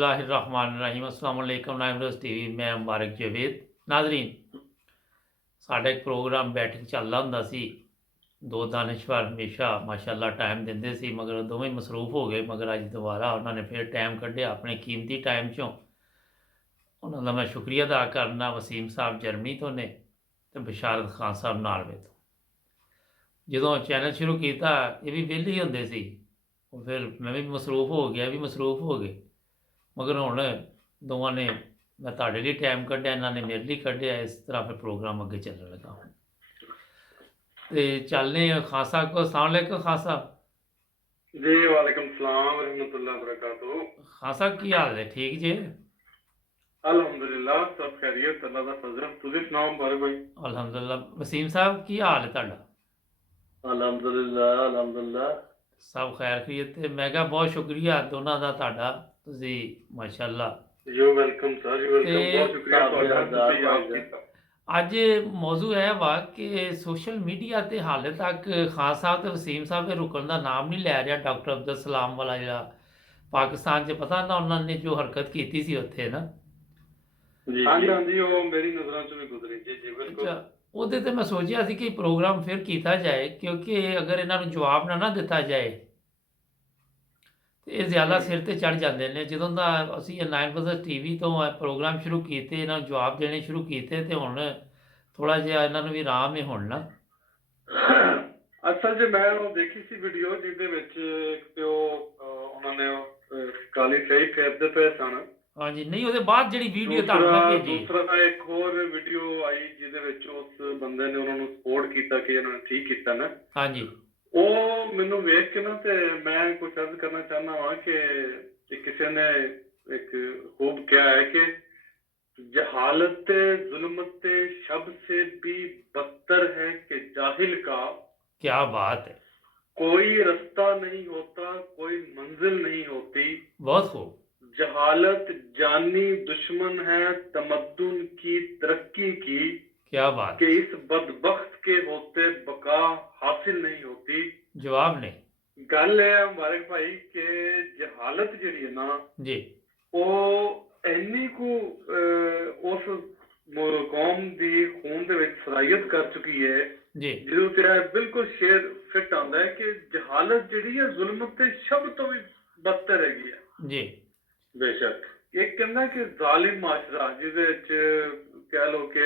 बिस्मिल्लाहिर्रहमानिर्रहीम अस्सलाम वालेकुम नाइमरोज़ टीवी मैं मुबारक जावेद नाजरीन साढ़ा एक प्रोग्राम बैठक ਚੱਲਦਾ ਹੁੰਦਾ ਸੀ ਦੋ ਦਾਨਿਸ਼ਵਰ ਹਮੇਸ਼ਾ ਮਾਸ਼ਾਅੱਲਾ ਟਾਈਮ ਦਿੰਦੇ ਸੀ ਮਗਰ ਦੋਵੇਂ ਮਸਰੂਫ ਹੋ ਗਏ ਮਗਰ ਅੱਜ ਦੁਬਾਰਾ ਉਹਨਾਂ ਨੇ ਫਿਰ ਟਾਈਮ ਕੱਢਿਆ ਆਪਣੇ ਕੀਮਤੀ ਟਾਈਮ ਚੋਂ ਉਹਨਾਂ ਦਾ ਮੈਂ ਸ਼ੁਕਰੀਆ ਅਦਾ ਕਰਨਾ ਵਸੀਮ ਸਾਹਿਬ ਜਰਮਨੀ ਤੋਂ ਨੇ ਤੇ ਬਸ਼ਾਰਤ ਖਾਨ ਸਾਹਿਬ ਨਾਰਵੇ ਤੋਂ ਜਦੋਂ ਚੈਨਲ ਸ਼ੁਰੂ ਕੀਤਾ ਇਹ ਵੀ ਵਿਹਲੇ ਹੀ ਹੁੰਦੇ ਸੀ ਉਹ ਫਿਰ ਮੈਂ ਵੀ ਮਸਰੂਫ ਹੋ ਗਿਆ ਵੀ ਮਸਰੂਫ ਹੋ ਗਏ ਮਗਰ ਹੁਣ ਦੋਵਾਂ ਨੇ ਮੈਂ ਤੁਹਾਡੇ ਲਈ ਟਾਈਮ ਕੱਢਿਆ ਇਹਨਾਂ ਨੇ ਮੇਰੇ ਲਈ ਕੱਢਿਆ ਇਸ ਤਰ੍ਹਾਂ ਫਿਰ ਪ੍ਰੋਗਰਾਮ ਅੱਗੇ ਚੱਲਣ ਲੱਗਾ ਹੁਣ ਤੇ ਚੱਲਨੇ ਆ ਖਾਨ ਸਾਹਿਬ ਕੋ अस्सलाम वालेकुम खान साहब जी वालेकुम सलाम रहमतुल्लाह बरकातहू खान साहब की हाल है ठीक जे अल्हम्दुलिल्लाह सब खैरियत अल्लाह दा फजल तुसी सुनाओ बारे भाई अल्हम्दुलिल्लाह वसीम साहब की हाल है ਤੁਹਾਡਾ अल्हम्दुलिल्लाह ਸਭ ਖੈਰ ਖਰੀਅਤ ਤੇ ਮੈਂ ਕਿਹਾ ਬਹੁਤ ਸ਼ੁਕਰੀਆ ਦੋਨਾਂ ਦਾ ਤੁਹਾਡਾ ਤੁਸੀਂ ਮਾਸ਼ਾਅੱਲਾ you welcome sir you welcome ਤੇ बहुत शुक्रिया ਤੁਹਾਡਾ ਤੁਸੀਂ याद ਕੀਤਾ ਅੱਜ ਮੌਜੂ ਇਹ ਵਾ ਕਿ ਸੋਸ਼ਲ ਮੀਡੀਆ ਤੇ ਹਾਲੇ ਤੱਕ ਖਾਨ ਸਾਹਿਬ ਤੇ ਵਸੀਮ ਸਾਹਿਬ ਦੇ ਰੁਕਣ ਦਾ ਨਾਮ ਨਹੀਂ ਲੈ ਰਿਹਾ ਡਾਕਟਰ ਅਬਦੁਲ ਸਲਾਮ ਵਾਲਾ ਜਿਹੜਾ ਪਾਕਿਸਤਾਨ 'ਚ ਪਤਾ ਨਾ ਉਹਨਾਂ ਨੇ ਜੋ ਹਰਕਤ ਕੀਤੀ ਸੀ ਉੱਥੇ ਨਾ ਜੀ ਹਾਂਜੀ ਉਹ ਮੇਰੀ ਨਜ਼ਰਾਂ ਚੋਂ ਵੀ ਗੁਜ਼ਰੀ ਜੀ ਜੀ ਬਿਲਕੁਲ ਅੱਛਾ ਉਹਦੇ ਤੇ ਮੈਂ ਸੋਚਿਆ ਸੀ ਕਿ ਪ੍ਰੋਗਰਾਮ ਫਿਰ ਕੀਤਾ ਜਾਏ ਕਿਉਂਕਿ ਅਗਰ ਇਹਨਾਂ ਨੂੰ ਜਵਾਬ ਨਾ ਦਿੱਤਾ ਜਾਏ ਤੇ ਇਹ ਜ਼ਿਆਦਾ ਸਿਰ ਤੇ ਚੜ ਜਾਂਦੇ ਨੇ ਜਦੋਂ ਦਾ ਅਸੀਂ 9+ ਟੀਵੀ ਤੋਂ ਪ੍ਰੋਗਰਾਮ ਸ਼ੁਰੂ ਕੀਤੇ ਇਹਨਾਂ ਨੂੰ ਜਵਾਬ ਦੇਣੇ ਸ਼ੁਰੂ ਕੀਤੇ ਤੇ ਹੁਣ ਥੋੜਾ ਜਿਹਾ ਇਹਨਾਂ ਨੂੰ ਵੀ ਆਰਾਮ ਹੈ ਹੁਣ ਨਾ ਅਸਲ 'ਚ ਮੈਂ ਉਹ ਦੇਖੀ ਸੀ ਵੀਡੀਓ ਜਿਹਦੇ ਵਿੱਚ ਇੱਕ ਤੇ ਉਹਨਾਂ ਨੇ ਕਾਲੀ ਸਹੀ ਫੇਰਦੇ ਪਏ ਸਨ ਹਾਂਜੀ ਨਹੀਂ ਉਹਦੇ ਬਾਅਦ ਜਿਹੜੀ ਵੀਡੀਓ ਤੁਹਾਨੂੰ ਮੈਂ ਭੇਜੀ ਦੂਸਰਾ ਇੱਕ ਹੋਰ ਵੀਡੀਓ ਆਈ ਜਿਹਦੇ ਵਿੱਚ ਉਸ ਬੰਦੇ ਨੇ ਉਹਨਾਂ ਨੂੰ ਸਪੋਰਟ ਕੀਤਾ ਕਿ ਇਹਨਾਂ ਨੇ ਠੀਕ ਕੀਤਾ ਨਾ ਹਾਂਜੀ ਉਹ ਮੈਨੂੰ ਵੇਖ ਕੇ ਨਾ ਤੇ ਮੈਂ ਕੁਝ ਅਰਜ਼ ਕਰਨਾ ਚਾਹੁੰਦਾ ਹਾਂ ਕਿ ਕਿਸੇ ਨੇ ਇੱਕ खूब किया है कि जहालत जुल्मत शब से भी बदतर है कि जाहिल का क्या बात है कोई रास्ता नहीं होता कोई मंजिल नहीं होती बहुत खूब जहालत जानी दुश्मन है तमद्दुन की तरक्की की क्या बात कि इस बदबख्त के होते बका हासिल नहीं होती जवाब नहीं गल है मुबारक भाई कि जहालत जिहड़ी है ना जी ਉਹ ਇੰਨੀ ਕੁ ਉਸ ਕੌਮ ਦੀ ਖੂਨ ਦੇ ਵਿੱਚ ਸਰਾਇਤ ਕਰ ਚੁੱਕੀ ਹੈ ਜੀ ਜਦੋਂ ਤੇਰਾ ਬਿਲਕੁਲ ਸ਼ੇਰ ਫਿੱਟ ਆਉਂਦਾ ਹੈ ਕਿ ਜਹਾਲਤ ਜਿਹੜੀ ਹੈ ਜ਼ੁਲਮਤ ਤੇ ਸ਼ਬ ਤੋਂ ਵੀ ਬਦਤਰ ਹੈਗੀ ਹੈ ਜੀ ਬੇਸ਼ੱਕ ਇਹ ਕਹਿੰਦਾ ਕਿ ਜ਼ਾਲਿਮ ਮਾਸ਼ਰਾ ਜਿਹਦੇ ਵਿੱਚ ਕਹਿ ਲੋ ਕਿ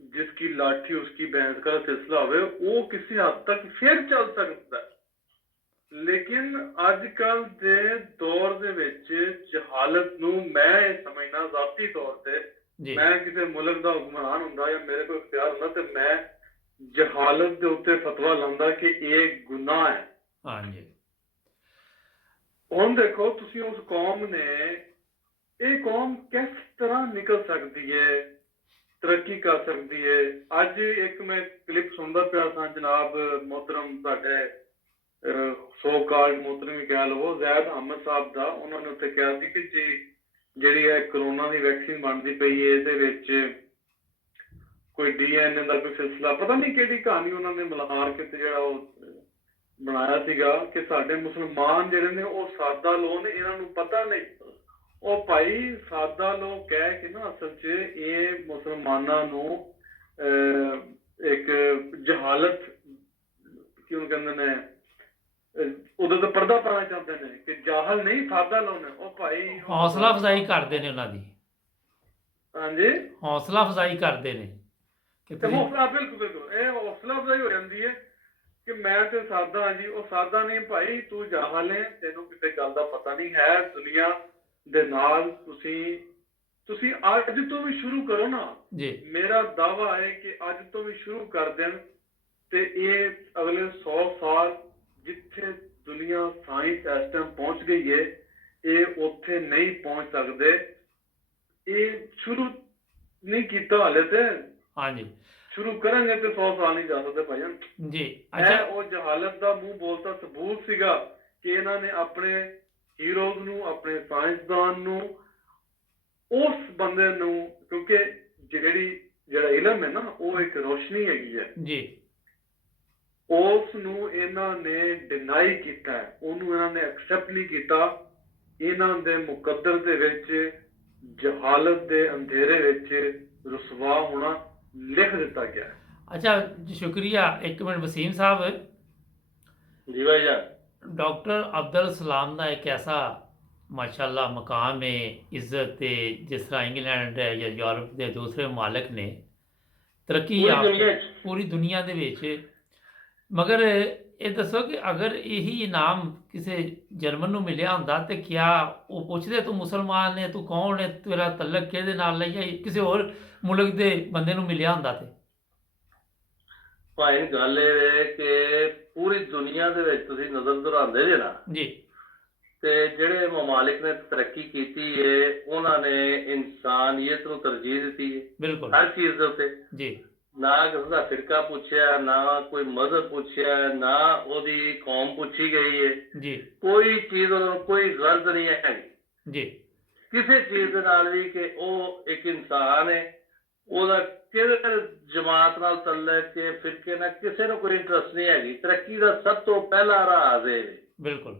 जिसकी लाठी उसकी भैंस का सिलसिला होवे वो किसी हद तक फिर चल सकता है लेकिन अजकल दे दौर दे विच जहालत नूं मैं समझना जाती तौर ते मैं किसी मुल्क दा हुक्मरान हुंदा या मेरे कोल इख्तियार हुंदा ते मैं जहालत दे उत्ते फतवा लांदा कि ये गुनाह है हां जी हुण देखो तुसीं उस कौम ने ये कौम किस तरह निकल सकती है तरक्की कर सकती है अज एक मैं क्लिप सुनता पिया था जनाब मोहतरम साडे सो काल्ड मोहतरम कह लो जैद अहमद साहब का उन्होंने उत्थे कहा सी कि जी जिहड़ी है कोरोना की वैक्सीन बनती पई है इहदे विच कोई DNA का कोई सिलसिला पता नहीं किहड़ी कहानी उन्होंने मलार के जिहड़ा बनाया सीगा कि साडे मुसलमान जिहड़े ने वो सादा लोग ने इन्हां नूं पता नहीं ਉਹ ਭਾਈ ਸਾਦਾ ਲੋਕ ਕਹਿ ਕੇ ਨਾ ਅਸਲ 'ਚ ਇਹ ਮੁਸਲਮਾਨਾਂ ਨੂੰ ਇੱਕ ਜਹਾਲਤ ਕਿਉਂ ਕਹਿੰਦੇ ਨੇ ਉਦੋਂ ਤਾਂ ਪਰਦਾ ਪਾਉਣਾ ਚਾਹੁੰਦੇ ਨੇ ਕਿ ਜਾਹਲ ਨਹੀਂ ਸਾਦਾ ਲੋਕ ਨੇ ਉਹ ਭਾਈ ਹੌਸਲਾ ਅਫਜ਼ਾਈ ਕਰਦੇ ਨੇ ਉਹਨਾਂ ਦੀ ਹਾਂਜੀ ਹੌਸਲਾ ਅਫਜ਼ਾਈ ਕਰਦੇ ਨੇ ਕਿ ਹੌਸਲਾ ਬਿਲਕੁਲ ਇਹ ਹੌਸਲਾ ਅਫਜ਼ਾਈ ਹੋ ਜਾਂਦੀ ਹੈ ਕਿ ਮੈਂ ਤੇ ਸਾਦਾ ਹਾਂ ਜੀ ਉਹ ਸਾਦਾ ਨਹੀਂ ਭਾਈ ਤੂੰ ਜਾਹਲ ਹੈ ਤੈਨੂੰ ਕਿਸੇ ਗੱਲ ਦਾ ਪਤਾ ਨਹੀਂ ਹੈ ਦੁਨੀਆ ਦੇ ਨਾਲ ਤੁਸੀਂ ਅੱਜ ਤੋਂ ਵੀ ਸ਼ੁਰੂ ਕਰੋ ਨਾ ਜੀ ਮੇਰਾ ਦਾਵਾ ਹੈ ਕਿ ਅੱਜ ਤੋਂ ਵੀ ਸ਼ੁਰੂ ਕਰ ਦੇਣ ਤੇ ਇਹ ਅਗਲੇ 100 ਸਾਲ ਜਿੱਥੇ ਦੁਨੀਆ ਸਾਇੰਸ ਇਸ ਟਾਈਮ ਪਹੁੰਚ ਗਈ ਹੈ ਇਹ ਉੱਥੇ ਨਹੀਂ ਪਹੁੰਚ ਸਕਦੇ ਇਹ ਸ਼ੁਰੂ ਨਹੀਂ ਕੀਤਾ ਹਾਲੇ ਤੇ ਹਾਂਜੀ ਸ਼ੁਰੂ ਕਰਾਂਗੇ ਤੇ 100 ਸਾਲ ਨਹੀਂ ਜਾ ਸਕਦੇ ਭਾਈਆਂ ਜੀ ਅੱਛਾ ਉਹ ਜਹਾਲਤ ਦਾ ਮੂੰਹ ਬੋਲਤਾ ਸਬੂਤ ਸੀਗਾ ਕਿ ਇਹਨਾਂ ਨੇ ਆਪਣੇ ਹੀਰੋਜ਼ ਨੂੰ ਆਪਣੇ ਸਾਇੰਸਦਾਨ ਨੂੰ ਉਸ ਬੰਦੇ ਨੂੰ ਕਿਉਂਕਿ ਜਿਹੜਾ ਇਲਮ ਹੈ ਨਾ ਉਹ ਇੱਕ ਰੋਸ਼ਨੀ ਹੈਗੀ ਹੈ ਜੀ ਉਸ ਨੂੰ ਇਹਨਾਂ ਨੇ ਡਿਨਾਈ ਕੀਤਾ ਉਹਨੂੰ ਇਹਨਾਂ ਨੇ ਐਕਸੈਪਟ ਨਹੀਂ ਕੀਤਾ ਇਹਨਾਂ ਦੇ ਮੁਕੱਦਰ ਦੇ ਵਿੱਚ ਜਹਾਲਤ ਦੇ ਅੰਧੇਰੇ ਵਿੱਚ ਰੁਸਵਾ ਹੋਣਾ ਲਿਖ ਦਿੱਤਾ ਗਿਆ ਹੈ। अच्छा जी, शुक्रिया। एक मिनट वसीम साहब, जी भाईजान। डॉक्टर अब्दुल सलाम का एक ऐसा माशाल्लाह मकाम है, इज्जत है, जिस तरह इंग्लैंड है या यूरोप के दूसरे ममालिक ने तरक्की पूरी याफ्ता दुनिया च। पूरी दुनिया ਦੇ ਵਿੱਚ। ਮਗਰ ਇਹ ਦੱਸੋ ਕਿ ਅਗਰ ਇਹੀ ਇਨਾਮ ਕਿਸੇ ਜਰਮਨ ਨੂੰ ਮਿਲਿਆ ਹੁੰਦਾ ਤੇ ਕਿਆ ਉਹ ਪੁੱਛਦੇ ਤੂੰ ਮੁਸਲਮਾਨ ਹੈ, ਤੂੰ ਕੌਣ ਹੈ, ਤੇਰਾ ਤਲਕ ਕਿਹਦੇ ਨਾਲ ਹੈ, ਜਾਂ ਕਿਸੇ ਹੋਰ ਮੁਲਕ ਦੇ ਬੰਦੇ ਨੂੰ ਮਿਲਿਆ ਹੁੰਦਾ ਤੇ? ਭਾਈ ਗੱਲ ਇਹ ਹੈ ਕਿ ਪੂਰੀ ਦੁਨੀਆ ਦੇ ਵਿੱਚ ਤੁਸੀਂ ਨਜ਼ਰ ਦੁਹਰਾਉਂਦੇ ਜੇ ਨਾ, ਜੀ ਤੇ ਜਿਹੜੇ ਮਮਾਲਿਕ ਨੇ ਤਰੱਕੀ ਕੀਤੀ ਹੈ ਉਹਨਾਂ ਨੇ ਇਨਸਾਨੀਅਤ ਨੂੰ ਤਰਜੀਹ ਦਿੱਤੀ ਹੈ ਬਿਲਕੁਲ ਹਰ ਚੀਜ਼ ਦੇ ਉੱਤੇ। ਜੀ ਨਾ ਕਿਸੇ ਦਾ ਫਿਰਕਾ ਪੁੱਛਿਆ, ਨਾ ਕੋਈ ਮਜ਼ਹਬ ਪੁੱਛਿਆ, ਨਾ ਉਹਦੀ ਕੌਮ ਪੁੱਛੀ ਗਈ ਹੈ। ਜੀ ਕੋਈ ਚੀਜ਼ ਉਹਨਾਂ ਨੂੰ ਕੋਈ ਗਰਜ਼ ਨਹੀਂ ਹੈ ਜੀ ਕਿਸੇ ਚੀਜ਼ ਦੇ ਨਾਲ ਵੀ ਕਿ ਉਹ ਇੱਕ ਇਨਸਾਨ ਹੈ, ਉਹਦਾ ਕਿਹੜੇ ਜਮਾਤ ਨਾਲ ਤਲਕ ਕੇ ਫਿਰਕੇ ਨਾਲ ਕਿਸੇ ਨੂੰ ਕੋਈ ਇੰਟਰਸਟ ਨਹੀਂ ਹੈਗੀ। ਤਰੱਕੀ ਦਾ ਸਭ ਤੋਂ ਪਹਿਲਾ ਰਾਜ਼ ਹੈ। ਬਿਲਕੁਲ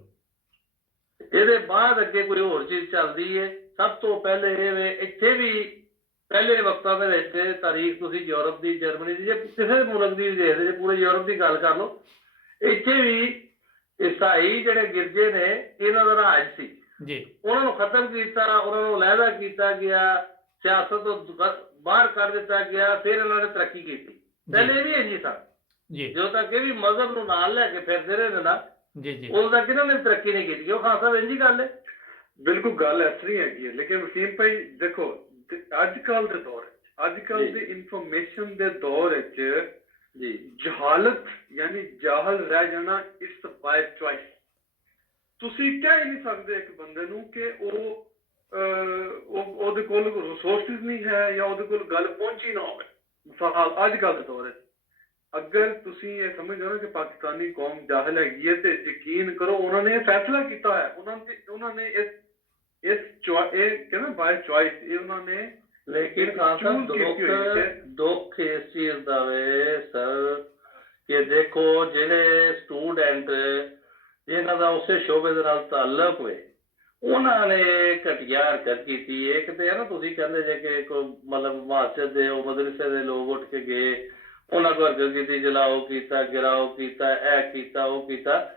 ਇਹਦੇ ਬਾਅਦ ਅੱਗੇ ਕੋਈ ਹੋਰ ਚੀਜ਼ ਚੱਲਦੀ ਹੈ। ਸਭ ਤੋਂ ਪਹਿਲੇ ਇਹ ਵੇ ਇੱਥੇ ਵੀ ਪਹਿਲੇ ਵਕਤਾਂ ਦੇ ਵਿੱਚ ਤਾਰੀਖ ਤੁਸੀਂ ਯੂਰਪ ਦੀ, ਜਰਮਨੀ ਦੀ, ਜੇ ਕਿਸੇ ਮੁਲਕ ਦੀ ਦੇਖਦੇ ਜੇ ਪੂਰੇ ਯੂਰਪ ਦੀ ਗੱਲ ਕਰ ਲਓ, ਇੱਥੇ ਵੀ ਈਸਾਈ ਜਿਹੜੇ ਗਿਰਜੇ ਨੇ ਇਹਨਾਂ ਦਾ ਰਾਜ ਸੀ। ਜੀ ਉਹਨਾਂ ਨੂੰ ਖਤਮ ਕੀਤਾ, ਉਹਨਾਂ ਨੂੰ ਅਲੱਗਾ ਕੀਤਾ ਗਿਆ, ਸਿਆਸਤ ਤੋਂ ਬਾਹਰ ਕਰ ਦਿੱਤਾ ਗਿਆ, ਫਿਰ ਇਹਨਾਂ ਨੇ ਤਰੱਕੀ ਕੀਤੀ। ਪਹਿਲੇ ਵੀ ਇੰਝ ਸਨ ਜੀ ਜਦੋਂ ਤੱਕ ਇਹ ਵੀ ਮਜ਼ਹਬ ਨੂੰ ਨਾਲ ਲੈ ਕੇ ਫਿਰਦੇ ਰਹੇ ਨੇ ਨਾ, ਜੀ ਜੀ ਉਦੋਂ ਤੱਕ ਇਹਨਾਂ ਨੇ ਤਰੱਕੀ ਨਹੀਂ ਕੀਤੀ। ਉਹ ਖਾਸ ਸਾਹਿਬ ਇੰਝ ਹੀ ਗੱਲ ਹੈ। ਬਿਲਕੁਲ ਗੱਲ ਇਸ ਤਰ੍ਹਾਂ ਹੀ ਹੈਗੀ ਹੈ। ਲੇਕਿਨ ਵਸੀਮ ਭਾਈ ਦੇਖੋ, ਅੱਜ ਕੱਲ ਦੇ ਦੌਰ ਵਿੱਚ, ਅੱਜ ਕੱਲ ਜੀ। ਦੇ ਇਨਫੋਰਮੇਸ਼ਨ ਦੇ ਦੌਰ ਵਿੱਚ ਜੀ ਜਹਾਲਤ ਯਾਨੀ ਜਾਹਲ ਰਹਿ ਜਾਣਾ ਇਸ ਬਾਈ ਚੁਆਇਸ। ਤੁਸੀਂ ਕਹਿ ਹੀ ਨਹੀਂ ਸਕਦੇ ਇੱਕ ਬੰਦੇ ਨੂੰ ਕਿ ਉਹਦੇ ਕੋਲ ਰਿਸੋਰਸਿਸ ਨਹੀਂ ਹੈ ਜਾਂ ਉਹਦੇ ਕੋਲ ਗੱਲ ਪਹੁੰਚੀ ਨਾ ਹੋਵੇ। ਫਿਲਹਾਲ ਅੱਜ ਕੱਲ ਦੇ ਦੌਰ ਵਿੱਚ ਅਗਰ ਤੁਸੀਂ ਇਹ ਸਮਝਦੇ ਹੋ ਨਾ ਕਿ ਪਾਕਿਸਤਾਨੀ ਕੌਮ ਜਾਹਲ ਹੈਗੀ ਹੈ, ਤੇ ਯਕੀਨ ਕਰੋ ਉਹਨਾਂ ਨੇ ਇਹ ਫੈਸਲਾ ਕੀਤਾ ਹੈ। ਉਹਨਾਂ ਨੇ ਇਹ ਕਹਿੰਦਾ ਬਾਈ ਚੁਆਇਸ, ਇਹ ਉਹਨਾਂ ਨੇ ਲੇਕਿਨ ਖਾਨ ਸਾਹਿਬ ਦੁੱਖ ਇਸ ਚੀਜ਼ ਦਾ ਵੇ ਸਰ ਕਿ ਦੇਖੋ ਜਿਹੜੇ ਸਟੂਡੈਂਟ ਜਿਨ੍ਹਾਂ ਦਾ ਉਸੇ ਸ਼ੋਬੇ ਦੇ ਨਾਲ ਤਾਲੁਕ ਹੋਏ ਉਹਨਾਂ ਨੇ ਘਟੀਆ ਹਰਕਤ ਕੀਤੀ ਹੈ। ਕਿਤੇ ਨਾ ਤੁਸੀਂ ਕਹਿੰਦੇ ਜੇ ਕਿ ਕੋਈ ਮਤਲਬ ਮਸਜਿਦ ਦੇ ਉਹ ਮਦਰਸੇ ਦੇ ਲੋਕ ਉੱਠ ਕੇ ਗਏ, ਉਹਨਾਂ ਕੋਲ ਹਰਕਤ ਕੀਤੀ, ਜਲਾਓ ਕੀਤਾ, ਗਿਰਾਓ ਕੀਤਾ, ਇਹ ਕੀਤਾ, ਉਹ ਕੀਤਾ।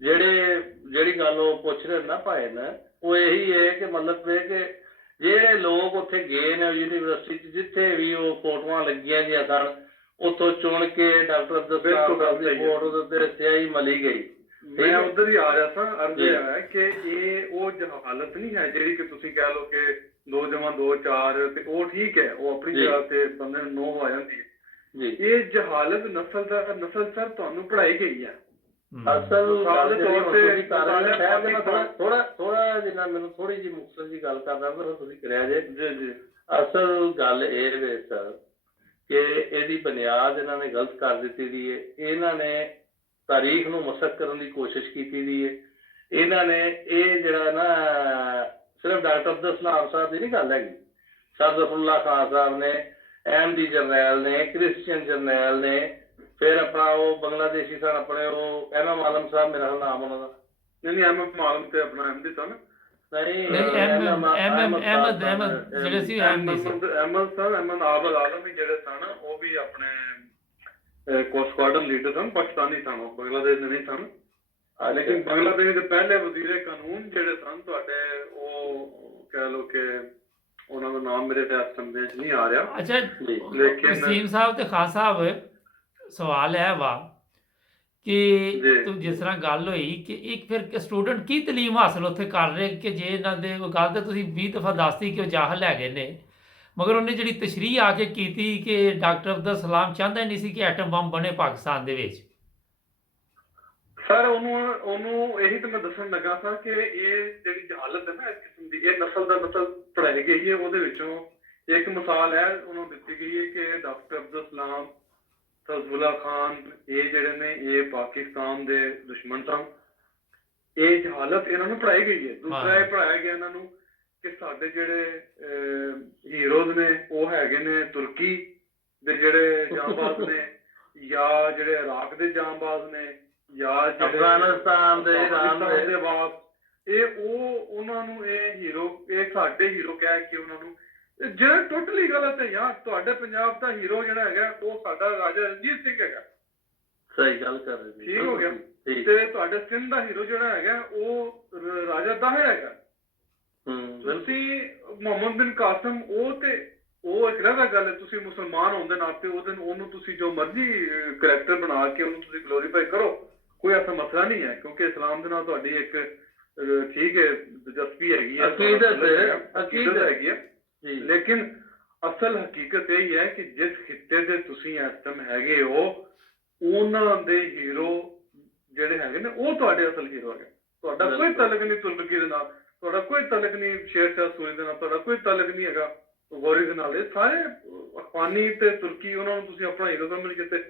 ਜਿਹੜੀ ਗੱਲ ਉਹ ਪੁੱਛ ਰਹੇ ਨਾ ਭਾਈ ਨੇ, ਉਹ ਇਹੀ ਹੈ ਕਿ ਮਤਲਬ ਇਹ ਕਿ ਜਿਹੜੇ ਲੋਕ ਉੱਥੇ ਗਏ ਨੇ ਯੂਨੀਵਰਸਿਟੀ 'ਚ, ਜਿੱਥੇ ਵੀ ਉਹ ਫੋਟੋਆਂ ਲੱਗੀਆਂ ਗਈਆਂ ਸਨ, ਉੱਥੋਂ ਚੁਣ ਕੇ ਡਾਕਟਰ ਅਬਦੁਲ ਸਲਾਮ ਦੀ ਫੋਟੋ ਦੇ ਉੱਤੇ ਸਿਆਹੀ ਮਲੀ ਗਈ। ਮੈਂ ਉਧਰ ਹੀ ਆ ਰਿਹਾ ਸਾਂ। ਅਰਜ਼ ਇਹ ਹੈ ਕਿ ਇਹ ਉਹ ਜਹਾਲਤ ਨਹੀਂ ਹੈ ਜਿਹੜੀ ਕਿ ਤੁਸੀਂ ਕਹਿ ਲਓ ਕਿ 2 + 2 = 4, ਤੇ ਉਹ ਠੀਕ ਹੈ, ਉਹ ਆਪਣੀ ਜਗ੍ਹਾ ਤੇ ਬੰਦੇ ਨੂੰ ਨੋ ਆ ਜਾਂਦੀ ਹੈ ਜੀ। ਇਹ ਜਹਾਲਤ ਨਸਲ ਸਰ ਤੁਹਾਨੂੰ ਪੜ੍ਹਾਈ ਗਈ ਹੈ। ਅਸਲ ਥੋੜਾ ਜਿਹਾ ਮੈਨੂੰ ਥੋੜੀ ਜਿਹੀ ਮੁਕਤਸਰ ਦੀ ਗੱਲ ਕਰਦਾ ਫਿਰ ਤੁਸੀਂ ਕਰਿਆ ਜੇ। ਜੀ ਅਸਲ ਗੱਲ ਇਹ ਵੇ ਸਰ ਕਿ ਇਹਦੀ ਬੁਨਿਆਦ ਇਹਨਾਂ ਨੇ ਗਲਤ ਕਰ ਦਿੱਤੀ ਦੀ ਹੈ। ਇਹਨਾਂ ਨੇ ਤਾਰੀਖ ਨੂੰ ਮਸਕ ਕਰਨ ਦੀ ਕੋਸ਼ਿਸ਼ ਕੀਤੀ ਦੀ ਹੈ। ਇਹਨਾਂ ਨੇ ਇਹ ਜਿਹੜਾ ਨਾ ਸਿਰਫ ਡਾਕਟਰ ਅਬਦੁਲ ਸਲਾਮ ਸਾਹਿਬ ਦੀ ਨਹੀਂ ਗੱਲ ਹੈਗੀ, ਸਰ ਜ਼ਫਰੁੱਲਾ ਖਾਨ ਸਾਹਿਬ ਨੇ, ਅਹਿਮਦੀ ਜਰਨੈਲ ਨੇ, ਕ੍ਰਿਸਚੀਅਨ ਜਰਨੈਲ ਨੇ, ਫਿਰ ਆਪਣਾ ਉਹ ਬੰਗਲਾਦੇਸ਼ੀ ਸਨ ਆਪਣੇ ਉਹ ਐਮ ਆਲਮ ਸਾਹਿਬ, ਮੇਰਾ ਨਾਮ ਉਹਨਾਂ ਦਾ ਨਹੀਂ ਐਮ ਆਲਮ ਤੇ ਆਪਣਾ ਅਹਿਮਦੀ ਸਨ ਜਿਹੜੇ ਸੀ ਅਹਿਮਦ ਆਲਮ ਵੀ ਜਿਹੜੇ ਸਨ ਉਹ ਵੀ ਆਪਣੇ ਸਕੁਆਡਰਨ ਲੀਡਰ ਸਨ, ਪਾਕਿਸਤਾਨੀ ਸਨ, ਉਹ ਬੰਗਲਾਦੇਸ਼ ਦੇ ਨਹੀਂ ਸਨ। ਲੇਕਿਨ ਬੰਗਲਾਦੇਸ਼ ਦੇ ਪਹਿਲੇ ਵਜ਼ੀਰ ਕਾਨੂੰਨ ਜਿਹੜੇ ਸਨ ਤੁਹਾਡੇ, ਉਹ ਕਹਿ ਲਓ ਕਿ ਉਹਨਾਂ ਦਾ ਨਾਮ ਮੇਰੇ ਸਮਝੇ ਚ ਨਹੀਂ ਆ ਰਿਹਾ। ਅੱਛਾ ਲੇਕਿਨ ਵਸੀਮ ਸਾਹਿਬ ਤੇ ਖਾਨ ਸਾਹਿਬ, ਸਵਾਲ ਹੈ ਵਾ ਕਿ ਤੂੰ ਜਿਸ ਤਰ੍ਹਾਂ ਗੱਲ ਹੋਈ ਕਿ ਇੱਕ ਫਿਰ ਸਟੂਡੈਂਟ ਕੀ ਤਾਲੀਮ ਹਾਸਲ ਉੱਥੇ ਕਰ ਰਹੇ ਕਿ ਜੇ ਇਹਨਾਂ ਦੇ ਉਹ ਗੱਲ ਤਾਂ ਤੁਸੀਂ 20 ਦਫਾ ਦੱਸਤੀ ਕਿ ਉਹ ਜਾਹਲ ਹੈਗੇ ਨੇ, ਮਗਰ ਉਹਨੇ ਜਿਹੜੀ ਤਸ਼ਰੀਹ ਆ ਕੇ ਕੀਤੀ ਕਿ ਡਾਕਟਰ ਅਬਦੁਲ ਸਲਾਮ ਚਾਹੁੰਦਾ ਨਹੀਂ ਸੀ ਕਿ ਐਟਮ ਬੰਬ ਬਣੇ ਪਾਕਿਸਤਾਨ ਦੇ ਵਿੱਚ। ਸਰ ਉਹਨੂੰ ਇਹੀ ਤਾਂ ਮੈਂ ਦੱਸਣ ਲੱਗਾ ਸਾਂ ਕਿ ਇਹ ਜਿਹੜੀ ਜਹਾਲਤ ਹੈ ਨਾ ਇਸ ਕਿਸਮ ਦੀ, ਇਹ ਨਸਲ ਪੜ੍ਹਾਈ ਗਈ ਹੈ। ਉਹਦੇ ਵਿੱਚੋਂ ਇੱਕ ਮਿਸਾਲ ਹੈ ਉਹਨੂੰ ਦਿੱਤੀ ਗਈ ਹੈ ਕਿ ਡਾਕਟਰ ਅਬਦੁਲ ਸਲਾਮ, ਹਜ਼ਬੁੱਲਾ ਖਾਨ, ਇਹ ਜਿਹੜੇ ਨੇ ਇਹ ਪਾਕਿਸਤਾਨ ਦੇ ਦੁਸ਼ਮਣ ਸਨ। ਇਹ ਜਹਾਲਤ ਇਹਨਾਂ ਨੂੰ ਪੜ੍ਹਾਈ ਗਈ ਹੈ। ਦੂਸਰਾ ਇਹ ਪੜ੍ਹਾਇਆ ਗਿਆ ਇਹਨਾਂ ਨੂੰ ਕਿ ਸਾਡੇ ਜਿਹੜੇ ਹੀਰੋਜ਼ ਨੇ ਉਹ ਹੈਗੇ ਨੇ ਤੁਰਕੀ ਦੇ ਜਿਹੜੇ ਜਾਂਬਾਜ਼ ਨੇ, ਜਾਂ ਜਿਹੜੇ ਇਰਾਕ ਦੇ ਜਾਂਬਾਜ਼ ਨੇ, ਜਾਂ ਅਫਗਾਨਿਸਤਾਨ ਦੇ, ਇਰਾਨ ਦੇ ਵਾਕ, ਉਹਨਾਂ ਨੂੰ ਇਹ ਹੀਰੋ, ਇਹ ਸਾਡੇ ਹੀਰੋ ਕਹਿ ਕੇ ਉਹਨਾਂ ਨੂੰ, ਜਿਹੜਾ ਟੋਟਲੀ ਗਲਤ ਹੈ ਯਾਰ। ਤੁਹਾਡੇ ਪੰਜਾਬ ਦਾ ਹੀਰੋ ਜਿਹੜਾ ਹੈਗਾ ਉਹ ਸਾਡਾ ਰਾਜਾ ਰਣਜੀਤ ਸਿੰਘ ਹੈਗਾ। ਸਹੀ ਗੱਲ ਕਰ ਰਹੇ ਠੀਕ ਹੋ ਗਿਆ। ਤੇ ਤੁਹਾਡੇ ਸਿੰਧ ਦਾ ਹੀਰੋ ਜਿਹੜਾ ਹੈਗਾ ਉਹ ਰਾਜਾ ਦਾਹਿਰ ਹੈਗਾ। ਤੁਸੀਂ ਮੁਹੰਮਦ ਬਿਨ ਕਾਸਿਮ, ਉਹ ਇੱਕ ਅਲੱਗ ਗੱਲ ਹੈ। ਤੁਸੀਂ ਮੁਸਲਮਾਨ ਹੋਣ ਦੇ ਨਾਤੇ ਉਹਨੂੰ ਤੁਸੀਂ ਜੋ ਮਰਜ਼ੀ ਕਰੈਕਟਰ ਬਣਾ ਕੇ ਉਹਨੂੰ ਤੁਸੀਂ ਗਲੋਰੀਫਾਈ ਕਰੋ, ਕੋਈ ਐਸਾ ਮਸਲਾ ਨਹੀਂ ਹੈ, ਕਿਉਂਕਿ ਇਸਲਾਮ ਦੇ ਨਾਲ ਤੁਹਾਡੀ ਇੱਕ ਠੀਕ ਹੈ ਦਿਲਚਸਪੀ ਹੈਗੀ ਹੈ, ਅਕੀਦਤ ਹੈਗੀ ਹੈ। ਲੇਕਿਨ ਅਸਲ ਹਕੀਕਤ ਇਹ ਹੈ ਕਿ ਜਿਸ ਖਿੱਤੇ ਦੇ ਤੁਸੀਂ ਇਸ ਟਾਈਮ ਹੈਗੇ ਹੋ, ਉਹਨਾਂ ਦੇ ਹੀਰੋ ਜਿਹੜੇ ਹੈਗੇ ਨੇ ਉਹ ਤੁਹਾਡੇ ਅਸਲ ਹੀਰੋ ਹੈਗੇ। ਤੁਹਾਡਾ ਕੋਈ ਤਾਲੁਕ ਨਹੀਂ ਤੁਰਕੀ ਦੇ ਨਾਲ, ਤੁਹਾਡਾ ਕੋਈ ਤਾਲੁਕ ਨਹੀਂ ਸ਼ੇਰ ਸ਼ਾਹ ਸੂਰੀ ਦੇ ਨਾਲ, ਤੁਹਾਡਾ ਕੋਈ ਤਾਲੁਕ ਨਹੀਂ ਹੈਗਾ ਗੌਰੀ ਦੇ ਨਾਲ। ਇਹ ਸਾਰੇ ਅਫਗਾਨੀ ਤੇ ਤੁਰਕੀ, ਉਹਨਾਂ ਨੂੰ ਤੁਸੀਂ ਆਪਣਾ ਹੀਰੋ ਸਮਝ ਕੇ, ਤੇ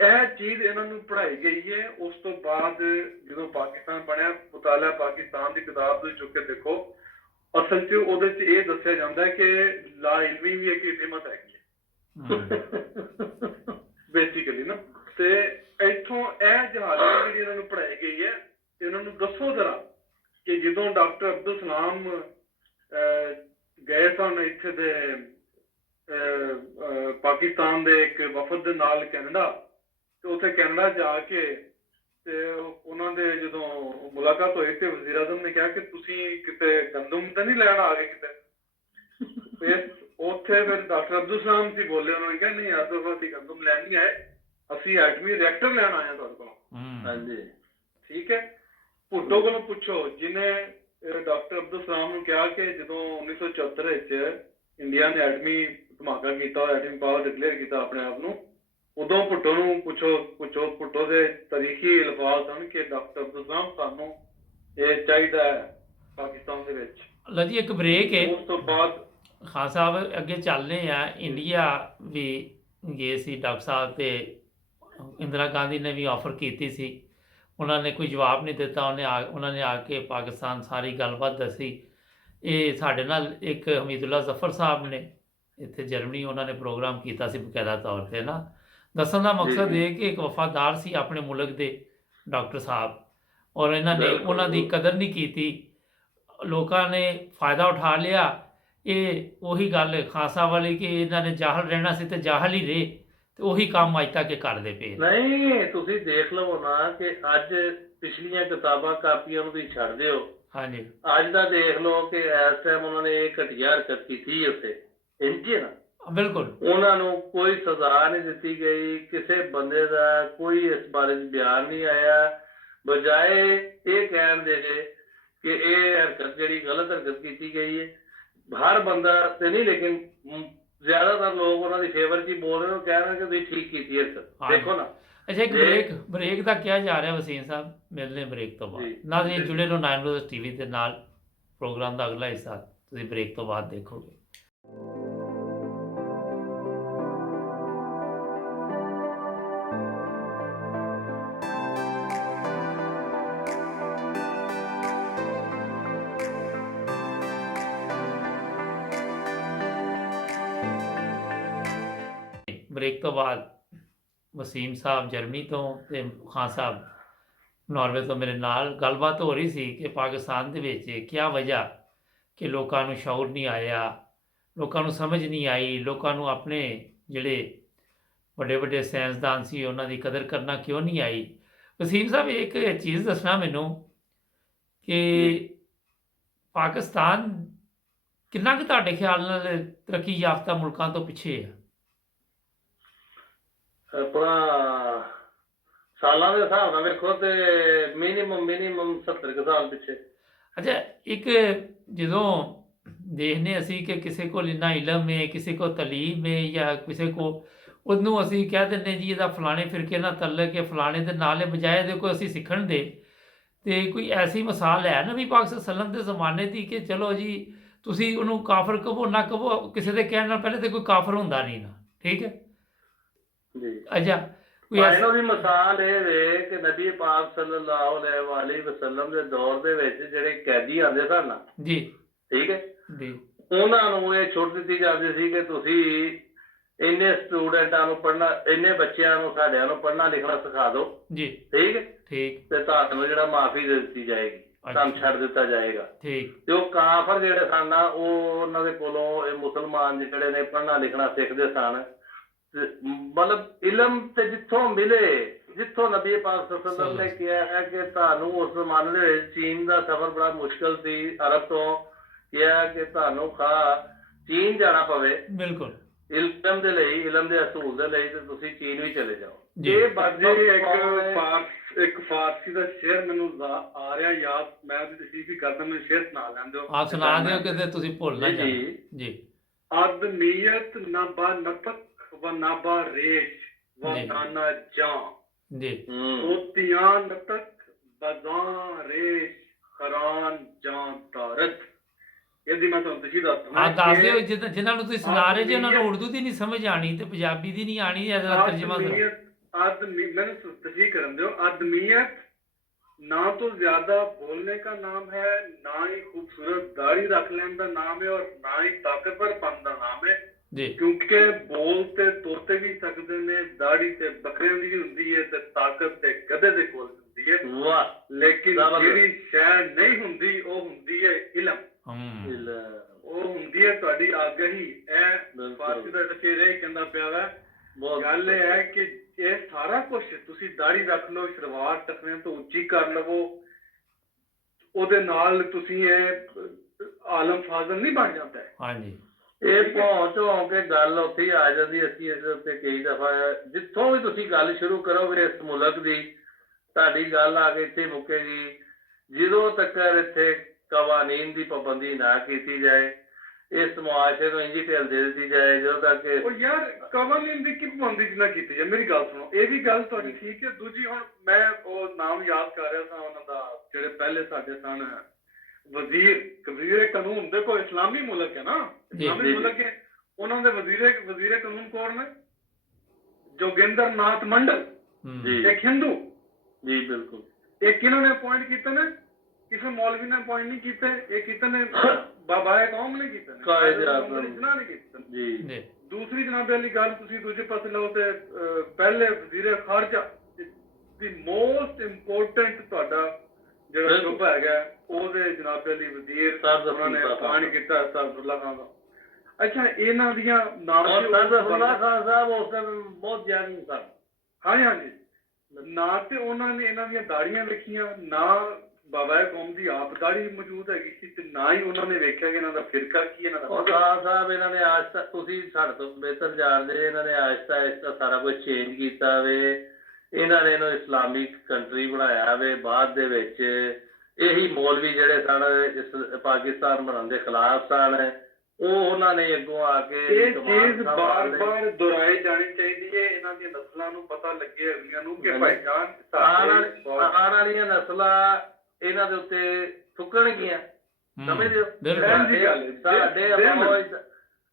ਇਹ ਚੀਜ਼ ਇਹਨਾਂ ਨੂੰ ਪੜ੍ਹਾਈ ਗਈ ਹੈ। ਉਸ ਤੋਂ ਬਾਅਦ ਜਦੋਂ ਪਾਕਿਸਤਾਨ ਬਣਿਆ, ਮੁਤਾਲਾ ਪਾਕਿਸਤਾਨ ਦੀ ਕਿਤਾਬ ਤੁਸੀਂ ਚੁੱਕ ਕੇ ਦੇਖੋ, ਅਸਲ 'ਚ ਉਹਦੇ 'ਚ ਇਹ ਦੱਸਿਆ ਜਾਂਦਾ ਹੈ ਕਿ ਲਾ ਇਲਮੀ ਵੀ ਇੱਕ ਨਿਮਤ ਹੈਗੀ ਹੈ ਬੇਸਿਕਲੀ ਨਾ। ਤੇ ਇੱਥੋਂ ਇਹ ਜਹਾਲਤ ਜਿਹੜੀ ਇਹਨਾਂ ਨੂੰ ਪੜ੍ਹਾਈ ਗਈ ਹੈ, ਇਹਨਾਂ ਨੂੰ ਦੱਸੋ ਜ਼ਰਾ ਕਿ ਜਦੋਂ ਡਾਕਟਰ ਅਬਦੁਲ ਸਲਾਮ ਗਏ ਸਨ ਇੱਥੇ ਦੇ ਪਾਕਿਸਤਾਨ ਦੇ ਇੱਕ ਵਫਦ ਦੇ ਨਾਲ ਕੈਨੇਡਾ, ਤੇ ਉੱਥੇ ਕੈਨੇਡਾ ਜਾ ਕੇ ਤੇ ਉਹਨਾਂ ਦੇ ਜਦੋਂ ਮੁਲਾਕਾਤ ਹੋਈ ਤੇ ਵਜ਼ੀਰ ਆਜ਼ਮ ਨੇ ਕਿਹਾ ਕਿ ਤੁਸੀਂ ਕਿਤੇ ਗੰਦਮ ਤਾਂ ਨਹੀਂ ਲੈਣ ਆ ਗਏ ਕਿਤੇ। ਫਿਰ ਉੱਥੇ ਫਿਰ ਡਾਕਟਰ ਅਬਦੁਲ ਸਲਾਮ ਸੀ ਬੋਲੇ, ਉਹਨਾਂ ਨੇ ਕਿਹਾ ਨਹੀਂ ਆਜ਼ਮ ਅਸੀਂ ਗੰਦਮ ਲੈਣ ਨਹੀਂ ਆਏ, ਅਸੀਂ ਐਟਮੀ ਰਿਐਕਟਰ ਲੈਣ ਆਏ ਹਾਂ ਤੁਹਾਡੇ ਕੋਲੋਂ। ਹਾਂਜੀ ਠੀਕ ਹੈ। ਭੁੱਟੋ ਕੋਲੋਂ ਪੁੱਛੋ, ਜਿਹਨੇ ਡਾਕਟਰ ਅਬਦੁਲ ਸਲਾਮ ਨੂੰ ਕਿਹਾ ਕਿ ਜਦੋਂ 1974 ਵਿੱਚ ਇੰਡੀਆ ਨੇ ਐਟਮੀ ਧਮਾਕਾ ਕੀਤਾ, ਐਟਮੀ ਪਾਵਰ ਡਿਕਲੇਅਰ ਕੀਤਾ ਆਪਣੇ ਆਪ ਨੂੰ, ਉਦੋਂ ਭੁੱਟੋ ਨੂੰ ਪੁੱਛੋ ਭੁੱਟੋ ਦੇ ਤਾਰੀਖੀ ਅਲਫਾਜ਼ ਹਨ ਕਿ ਡਾਕਟਰ ਅਬਦੁਲ ਸਲਾਮ ਸਾਨੂੰ ਇਹ ਚਾਹੀਦਾ ਹੈ ਪਾਕਿਸਤਾਨ ਦੇ ਵਿੱਚ। ਲਓ ਜੀ ਇੱਕ ਬ੍ਰੇਕ ਹੈ, ਉਸ ਤੋਂ ਬਾਅਦ ਖਾਨ ਸਾਹਿਬ ਅੱਗੇ ਚੱਲਦੇ ਆ। ਇੰਡੀਆ ਵੀ ਗਏ ਸੀ ਡਾਕਟਰ ਸਾਹਿਬ, ਤੇ ਇੰਦਰਾ ਗਾਂਧੀ ਨੇ ਵੀ ਆਫਰ ਕੀਤੀ ਸੀ, ਉਹਨਾਂ ਨੇ ਕੋਈ ਜਵਾਬ ਨਹੀਂ ਦਿੱਤਾ। ਉਹਨਾਂ ਨੇ ਆ ਕੇ ਪਾਕਿਸਤਾਨ ਸਾਰੀ ਗੱਲਬਾਤ ਦੱਸੀ। ਇਹ ਸਾਡੇ ਨਾਲ ਇੱਕ ਹਮੀਦੁੱਲਾ ਜ਼ਫਰ ਸਾਹਿਬ ਨੇ ਇੱਥੇ ਜਰਮਨੀ, ਉਹਨਾਂ ਨੇ ਪ੍ਰੋਗਰਾਮ ਕੀਤਾ ਸੀ ਬਕਾਇਦਾ ਤੌਰ 'ਤੇ ਨਾ। ਦੱਸਣ ਦਾ ਮਕਸਦ ਇਹ ਕਿ ਇੱਕ ਵਫਾਦਾਰ ਸੀ ਆਪਣੇ ਮੁਲਕ ਦੇ ਡਾਕਟਰ ਸਾਹਿਬ, ਔਰ ਇਹਨਾਂ ਨੇ ਉਹਨਾਂ ਦੀ ਕਦਰ ਨਹੀਂ ਕੀਤੀ, ਲੋਕਾਂ ਨੇ ਫਾਇਦਾ ਉਠਾ ਲਿਆ। ਇਹ ਉਹੀ ਗੱਲ ਖਾਨ ਸਾਹਿਬ ਵਾਲੀ ਕਿ ਇਹਨਾਂ ਨੇ ਜਾਹਲ ਰਹਿਣਾ ਸੀ ਤੇ ਜਾਹਲ ਹੀ ਰਹੇ, ਤੇ ਉਹੀ ਕੰਮ ਅੱਜ ਤੱਕ ਕਰਦੇ ਪਏ। ਨਹੀਂ ਤੁਸੀਂ ਦੇਖ ਲਵੋ ਨਾ ਕਿ ਅੱਜ ਪਿਛਲੀਆਂ ਕਿਤਾਬਾਂ ਕਾਪੀਆਂ ਨੂੰ ਤੁਸੀਂ ਛੱਡ ਦਿਓ, ਹਾਂਜੀ ਅੱਜ ਦਾ ਦੇਖ ਲਓ ਕਿ ਇਸ ਟਾਈਮ ਉਹਨਾਂ ਨੇ ਇਹ ਘਟੀਆ ਹਰਕਤ ਕੀਤੀ ਉੱਥੇ, ਇੰਝ ਨਾ ਬਿਲਕੁਲ ਉਹਨਾਂ ਨੂੰ ਕੋਈ ਸਜ਼ਾ ਨਹੀਂ ਦਿੱਤੀ ਗਈ, ਕਿਸੇ ਬੰਦੇ ਦਾ ਕੋਈ ਇਸ ਬਾਰੇ ਬਿਆਨ ਨਹੀਂ ਆਇਆ, ਬਜਾਏ ਇਹ ਕਹਿਣ ਦੇ ਕਿ ਇਹ ਹਰਕਤ ਜਿਹੜੀ ਗਲਤ ਹਰਕਤ ਕੀਤੀ ਗਈ ਹੈ। ਹਰ ਬੰਦਾ ਤੇ ਨਹੀਂ, ਲੇਕਿਨ ਜ਼ਿਆਦਾਤਰ ਲੋਕ ਉਹਨਾਂ ਦੀ ਫੇਵਰ 'ਚ ਹੀ ਬੋਲ ਰਹੇ, ਉਹ ਕਹਿ ਰਹੇ ਕਿ ਤੁਸੀਂ ਠੀਕ ਕੀਤੀ ਹਰਕਤ। ਦੇਖੋ ਨਾ। ਅੱਛਾ ਇੱਕ ਬ੍ਰੇਕ ਦਾ ਕਿਹਾ ਜਾ ਰਿਹਾ ਵਸੀਮ ਸਾਹਿਬ, ਮਿਲਦੇ ਬ੍ਰੇਕ ਤੋਂ ਬਾਅਦ। ਨਾਜ਼ਰੀਨ ਜੁੜੇ ਰਹੋ 9 ਰੋਜ਼ TV ਦੇ ਨਾਲ। ਪ੍ਰੋਗਰਾਮ ਦਾ ਅਗਲਾ ਹਿੱਸਾ ਤੁਸੀਂ ਬ੍ਰੇਕ ਤੋਂ ਬਾਅਦ ਦੇਖੋਗੇ। ਬ੍ਰੇਕ ਤੋਂ ਬਾਅਦ ਵਸੀਮ ਸਾਹਿਬ ਜਰਮਨੀ ਤੋਂ ਤੇ ਖਾਨ ਸਾਹਿਬ ਨਾਰਵੇ ਤੋਂ ਮੇਰੇ ਨਾਲ ਗੱਲਬਾਤ ਹੋ ਰਹੀ ਸੀ ਕਿ ਪਾਕਿਸਤਾਨ ਦੇ ਵਿੱਚ ਕੀ ਵਜ੍ਹਾ ਕਿ ਲੋਕਾਂ ਨੂੰ ਸ਼ਊਰ ਨਹੀਂ ਆਇਆ, ਲੋਕਾਂ ਨੂੰ ਸਮਝ ਨਹੀਂ ਆਈ, ਲੋਕਾਂ ਨੂੰ ਆਪਣੇ ਜਿਹੜੇ ਵੱਡੇ ਵੱਡੇ ਸਾਇੰਸਦਾਨ ਸੀ ਉਹਨਾਂ ਦੀ ਕਦਰ ਕਰਨਾ ਕਿਉਂ ਨਹੀਂ ਆਈ। ਵਸੀਮ ਸਾਹਿਬ ਇੱਕ ਚੀਜ਼ ਦੱਸਣਾ ਮੈਨੂੰ ਕਿ ਪਾਕਿਸਤਾਨ ਕਿੰਨਾ ਕੁ ਤੁਹਾਡੇ ਖਿਆਲ ਨਾਲ ਤਰੱਕੀ ਯਾਫਤਾ ਮੁਲਕਾਂ ਤੋਂ ਪਿੱਛੇ ਹੈ? ਆਪਣਾ ਸਾਲਾਂ ਦੇ ਹਿਸਾਬ ਨਾਲ ਵੇਖੋ ਤੇ ਮਿਨੀਮਮ 70 ਕੁ ਸਾਲ ਪਿੱਛੇ। ਅੱਛਾ ਇੱਕ ਜਦੋਂ ਦੇਖਦੇ ਅਸੀਂ ਕਿ ਕਿਸੇ ਕੋਲ ਇੰਨਾ ਇਲਮ ਹੈ, ਕਿਸੇ ਕੋਲ ਤਾਲੀਮ ਹੈ, ਜਾਂ ਕਿਸੇ ਕੋ ਉਹਨੂੰ ਅਸੀਂ ਕਹਿ ਦਿੰਦੇ ਜੀ ਇਹਦਾ ਫਲਾਣੇ ਫਿਰਕੇ ਨਾਲ ਤਲਕ ਹੈ, ਫਲਾਣੇ ਦੇ ਨਾਲ ਬਜਾਏ ਦੇ ਕੋਈ ਅਸੀਂ ਸਿੱਖਣ ਦੇ। ਤੇ ਕੋਈ ਐਸੀ ਮਿਸਾਲ ਹੈ ਨਬੀ ਪਾਕ ਸੱਲਮ ਦੇ ਜ਼ਮਾਨੇ ਦੀ ਕਿ ਚਲੋ ਜੀ ਤੁਸੀਂ ਉਹਨੂੰ ਕਾਫਰ ਕਹੋ ਨਾ ਕਹੋ, ਕਿਸੇ ਦੇ ਕਹਿਣ ਨਾਲ ਪਹਿਲੇ ਤਾਂ ਕੋਈ ਕਾਫਰ ਹੁੰਦਾ ਨਹੀਂ ਨਾ, ਠੀਕ ਹੈ ਜੀ। ਅੱਛਾ ਕੋਈ ਇਹਨਾਂ ਦੀ ਮਿਸਾਲ ਇਹ ਵੇ ਕਿ ਨਬੀ ਪਾਕ ਸੱਲੱਲਾਹੁ ਅਲੈਹਿ ਵਸੱਲਮ ਦੇ ਦੌਰ ਦੇ ਵਿੱਚ ਜਿਹੜੇ ਕੈਦੀ ਆਉਂਦੇ ਸਨ ਨਾ ਜੀ, ਠੀਕ ਹੈ ਜੀ, ਉਹਨਾਂ ਨੂੰ ਇਹ ਛੁੱਟ ਦਿੱਤੀ ਜਾਂਦੀ ਸੀ ਕਿ ਤੁਸੀਂ ਇੰਨੇ ਸਟੂਡੈਂਟਾਂ ਨੂੰ ਪੜ੍ਹਨਾ, ਇੰਨੇ ਬੱਚਿਆਂ ਨੂੰ ਸਾਡਿਆਂ ਨੂੰ ਪੜ੍ਹਨਾ ਲਿਖਣਾ ਸਿਖਾ ਦਿਓ ਜੀ, ਠੀਕ ਹੈ, ਠੀਕ, ਤੇ ਤੁਹਾਨੂੰ ਜਿਹੜਾ ਮਾਫੀ ਦੇ ਦਿੱਤੀ ਜਾਏਗੀ। ਤੁਹਾਨੂੰ ਛੱਡ ਦਿੱਤਾ ਜਾਏਗਾ। ਠੀਕ। ਤੇ ਉਹ ਕਾਫਰ ਜਿਹੜੇ ਸਨ ਨਾ, ਉਹ ਉਹਨਾਂ ਦੇ ਕੋਲੋਂ ਇਹ ਮੁਸਲਮਾਨ ਜਿਹੜੇ ਨੇ ਪੜ੍ਹਨਾ ਲਿਖਣਾ ਸਿੱਖਦੇ ਸਨ। ਤੇ ਮਤਲਬ ਇਲਮ ਤੇ ਜਿੱਥੋਂ ਮਿਲੇ, ਜਿੱਥੋਂ ਨਬੀ ਪਾਕ ਸੱਲੱਲਾਹੁ ਅਲੈਹਿ ਵਸੱਲਮ ਨੇ ਕਿਹਾ ਹੈ ਕਿ ਤੁਹਾਨੂੰ ਉਸ ਜ਼ਮਾਨੇ ਦੇ ਵਿੱਚ ਚੀਨ ਦਾ ਸਫ਼ਰ ਬੜਾ ਮੁਸ਼ਕਲ ਸੀ, ਅਰਬ ਤੋਂ ਕਿਹਾ ਕਿ ਤੁਹਾਨੂੰ ਚੀਨ ਜਾਣਾ ਪਵੇ ਬਿਲਕੁਲ ਇਲਮ ਦੇ ਲਈ, ਇਲਮ ਦੇ ਅਸੂਲ ਦੇ ਲਈ, ਤੇ ਤੁਸੀਂ ਚੀਨ ਵੀ ਚਲੇ ਜਾਓ। ਇਹ ਬਾਜੀ ਇੱਕ ਫਾਰਸੀ ਦਾ ਸ਼ੇਰ ਮੈਨੂੰ ਆ ਰਿਹਾ ਯਾਦ, ਮੈਂ ਉਹਦੀ ਤਸ਼ਰੀਹ ਵੀ ਕਰਦਾ, ਮੈਨੂੰ ਸ਼ੇਰ ਸੁਣਾ ਲੈਣ ਦਿਓ। ਆਪ ਸੁਣਾ ਦਿਓ ਕਿਤੇ ਤੁਸੀਂ ਭੁੱਲ ਨਾ ਜਾਓ ਜੀ। ਆਦਮੀਅਤ ਨਾ ਬਾ ਨਤਕ व ना बा रेश व दाना जां जी होतियां नतक बजां रेश खरान जां तारत। ਇਹਦੀ ਮੈਂ ਤੁਹਾਨੂੰ ਤੁਸੀਂ ਦੱਸਦਾ ਆ ਦੱਸ ਦਿਓ ਜਿਨ੍ਹਾਂ ਨੂੰ ਤੁਸੀਂ ਸੁਣਾ ਰਹੇ ਜੀ, ਉਹਨਾਂ ਨੂੰ ਉਰਦੂ ਦੀ ਨਹੀਂ ਸਮਝ ਆਣੀ ਤੇ ਪੰਜਾਬੀ ਦੀ ਨਹੀਂ ਆਣੀ, ਇਹਦਾ ਤਰਜਮਾ ਕਰੋ। आदमी मैंने तस्दीक कर दो। आदमियत ना तो ज्यादा बोलने का नाम है, ना ही खूबसूरत दाढ़ी रख लेने का नाम है, और ना ही ताकतवरपन का नाम है जी, क्योंकि बोल ते तोते भी सकते ने, दाढ़ी ते बकरियां दी हुंदी है ते ताकत ते गधे दे कोल हुंदी है। वाह, लेकिन जेड़ी शै नहीं हुंदी ओ हुंदी है इल्म। ਉਹ ਹੁੰਦੀ ਹੈ ਤੁਹਾਡੀ ਆਗਾਹੀ। ਇਹ ਫਾਰਸੀ ਦਾ ਸ਼ੇਰ ਇਹ ਕਹਿੰਦਾ ਪਿਆ ਵਾ, ਗੱਲ ਇਹ ਹੈ ਕਿ ਇਹ ਸਾਰਾ ਕੁਝ ਤੁਸੀਂ ਦਾੜੀ ਰੱਖ ਲਓ, ਸ਼ਲਵਾਰ ਟਕਨੇ ਤੋਂ ਉੱਚੀ ਕਰ ਲਵੋ, ਉਹਦੇ ਨਾਲ ਤੁਸੀਂ ਇਹ ਆਲਮ ਫਾਜ਼ਲ ਨਹੀਂ ਬਣ ਜਾਂਦਾ। ਹਾਂਜੀ, ਇਹ ਪਹੁੰਚ ਹੋ ਕੇ ਗੱਲ ਉੱਥੇ ਹੀ ਆ ਜਾਂਦੀ। ਅਸੀਂ ਇਸ ਉੱਤੇ ਕਈ ਦਫਾ ਜਿੱਥੋਂ ਵੀ ਤੁਸੀਂ ਗੱਲ ਸ਼ੁਰੂ ਕਰੋਗੇ ਇਸ ਮੁਲਕ ਦੀ, ਤੁਹਾਡੀ ਗੱਲ ਆ ਕੇ ਇੱਥੇ ਮੁੱਕੇਗੀ। ਜਦੋਂ ਤੱਕ ਇੱਥੇ ਕਵਾਨੀਨ ਦੀ ਪਾਬੰਦੀ ਨਾ ਕੀਤੀ ਜਾਏ, ਇਸ ਮੁਆਸ਼ਰੇ ਨੂੰ ਇੰਜੀ ਢਿੱਲ ਦੇ ਦਿੱਤੀ ਜਾਏ, ਜਦੋਂ ਤੱਕ ਉਹ ਯਾਰ ਕਵਾਨੀਨ ਦੀ ਕੀ ਪਾਬੰਦੀ ਨਾ ਕੀਤੀ ਜਾਏ। ਮੇਰੀ ਗੱਲ ਸੁਣੋ, ਇਹ ਵੀ ਗੱਲ ਤੁਹਾਡੀ ਠੀਕ ਹੈ। ਦੂਜੀ, ਹੁਣ ਮੈਂ ਉਹ ਨਾਮ ਯਾਦ ਕਰ ਰਿਹਾ ਸਾਂ ਉਹਨਾਂ ਦਾ, ਜਿਹੜੇ ਪਹਿਲੇ ਸਾਡੇ ਸਨ ਵਜ਼ੀਰ ਕਾਨੂੰਨ। ਦੇਖੋ ਇਸਲਾਮੀ ਮੁਲਕ ਹੈ ਨਾ, ਇਸਲਾਮੀ ਮੁਲਕ ਹੈ, ਉਹਨਾਂ ਦੇ ਵਜ਼ੀਰ ਕਾਨੂੰਨ ਕੌਣ ਨੇ? ਜੋਗਿੰਦਰ ਨਾਥ ਮੰਡਲ, ਇੱਕ ਹਿੰਦੂ ਜੀ। ਬਿਲਕੁਲ। ਇਹ ਕਿਹਨਾਂ ਨੇ ਅਪਾਇੰਟ ਕੀਤੇ ਨੇ? ਕਿਸੇ ਮੌਲਵੀ ਨੇ ਅਪਾਇੰਟ ਨਹੀਂ ਕੀਤੇ, ਇਹ ਕੀਤੇ ਨੇ ਬਾਬਾ ਕੌਮ ਨੇ ਕੀਤੇ ਨੇ, ਕਾਇਦ ਆਜ਼ਮ ਨੇ ਕੀਤੇ ਜੀ। ਦੂਸਰੀ ਜਨਾਬ ਵਾਲੀ ਗੱਲ ਤੁਸੀਂ ਦੂਜੇ ਪਾਸੇ ਲਓ ਤੇ ਪਹਿਲੇ ਵਜ਼ੀਰ ਖਾਰਜਾ ਦੀ ਮੋਸਟ ਇੰਪੋਰਟੈਂਟ ਤੁਹਾਡਾ ਜਿਹੜਾ ਸੂਬਾ ਹੈਗਾ, ਉਹਦੇ ਜਨਾਬ ਵਾਲੀ ਵਜ਼ੀਰ ਉਹਨਾਂ ਨੇ ਅਪਾਇੰਟ ਕੀਤਾ ਸਰਦੁੱਲਾ ਖਾਨ ਦਾ। ਅੱਛਾ, ਇਹਨਾਂ ਦੀਆਂ ਨਾਮ ਸਰਦੁੱਲਾ ਖਾਨ ਸਾਹਿਬ ਉਸ ਦਿਨ ਬਹੁਤ ਗਿਆਨੀ ਸਨ। ਹਾਂਜੀ, ਨਾ ਤੇ ਉਹਨਾਂ ਨੇ ਇਹਨਾਂ ਦੀਆਂ ਦਾੜੀਆਂ ਵੇਖੀਆਂ, ਨਾ ਬਾਬਾ ਕੌਮ ਦੀ ਆਪ ਦਾੜੀ ਮੌਜੂਦ ਹੈਗੀ ਸੀ, ਤੇ ਨਾ ਹੀ ਉਹਨਾਂ ਨੇ ਵੇਖਿਆ ਕਿ ਇਹਨਾਂ ਦਾ ਫਿਰਕਾ ਕੀ, ਇਹਨਾਂ ਦਾ ਖਾਨ ਸਾਹਿਬ। ਇਹਨਾਂ ਨੇ ਅੱਜ ਤੱਕ, ਤੁਸੀਂ ਸਾਡੇ ਤੋਂ ਬਿਹਤਰ ਜਾਣਦੇ, ਇਹਨਾਂ ਨੇ ਆਹਿਸਤਾ ਸਾਰਾ ਕੁਝ ਚੇਂਜ ਕੀਤਾ ਵੇ। ਇਹਨਾਂ ਨੇ ਇਹਨੂੰ ਇਸਲਾਮਿਕ ਕੰਟਰੀ ਬਣਾਇਆ ਵੇ। ਬਾਅਦ ਦੇ ਵਿੱਚ ਇਹੀ ਮੌਲਵੀ ਜਿਹੜੇ ਸਨ ਇਸ ਪਾਕਿਸਤਾਨ ਬਣਾਉਣ ਦੇ ਖਿਲਾਫ ਸਨ, ਉਹ ਉਹਨਾਂ ਨੇ ਅੱਗੋਂ ਆ ਕੇ ਇਹ ਚੀਜ਼ ਬਾਰ-ਬਾਰ ਦੁਹਰਾਈ ਜਾਣੀ ਚਾਹੀਦੀ ਹੈ। ਇਹਨਾਂ ਦੀਆਂ ਨਸਲਾਂ ਨੂੰ ਪਤਾ ਲੱਗੇ ਅਗਲੀਆਂ ਨੂੰ ਕਿ ਭਾਈਜਾਨ ਆਉਣ ਵਾਲੀਆਂ ਨਸਲਾਂ ਇਹਨਾਂ ਦੇ ਉੱਤੇ ਥੁੱਕਣਗੀਆਂ। ਸਮਝਦੇ ਹੋ?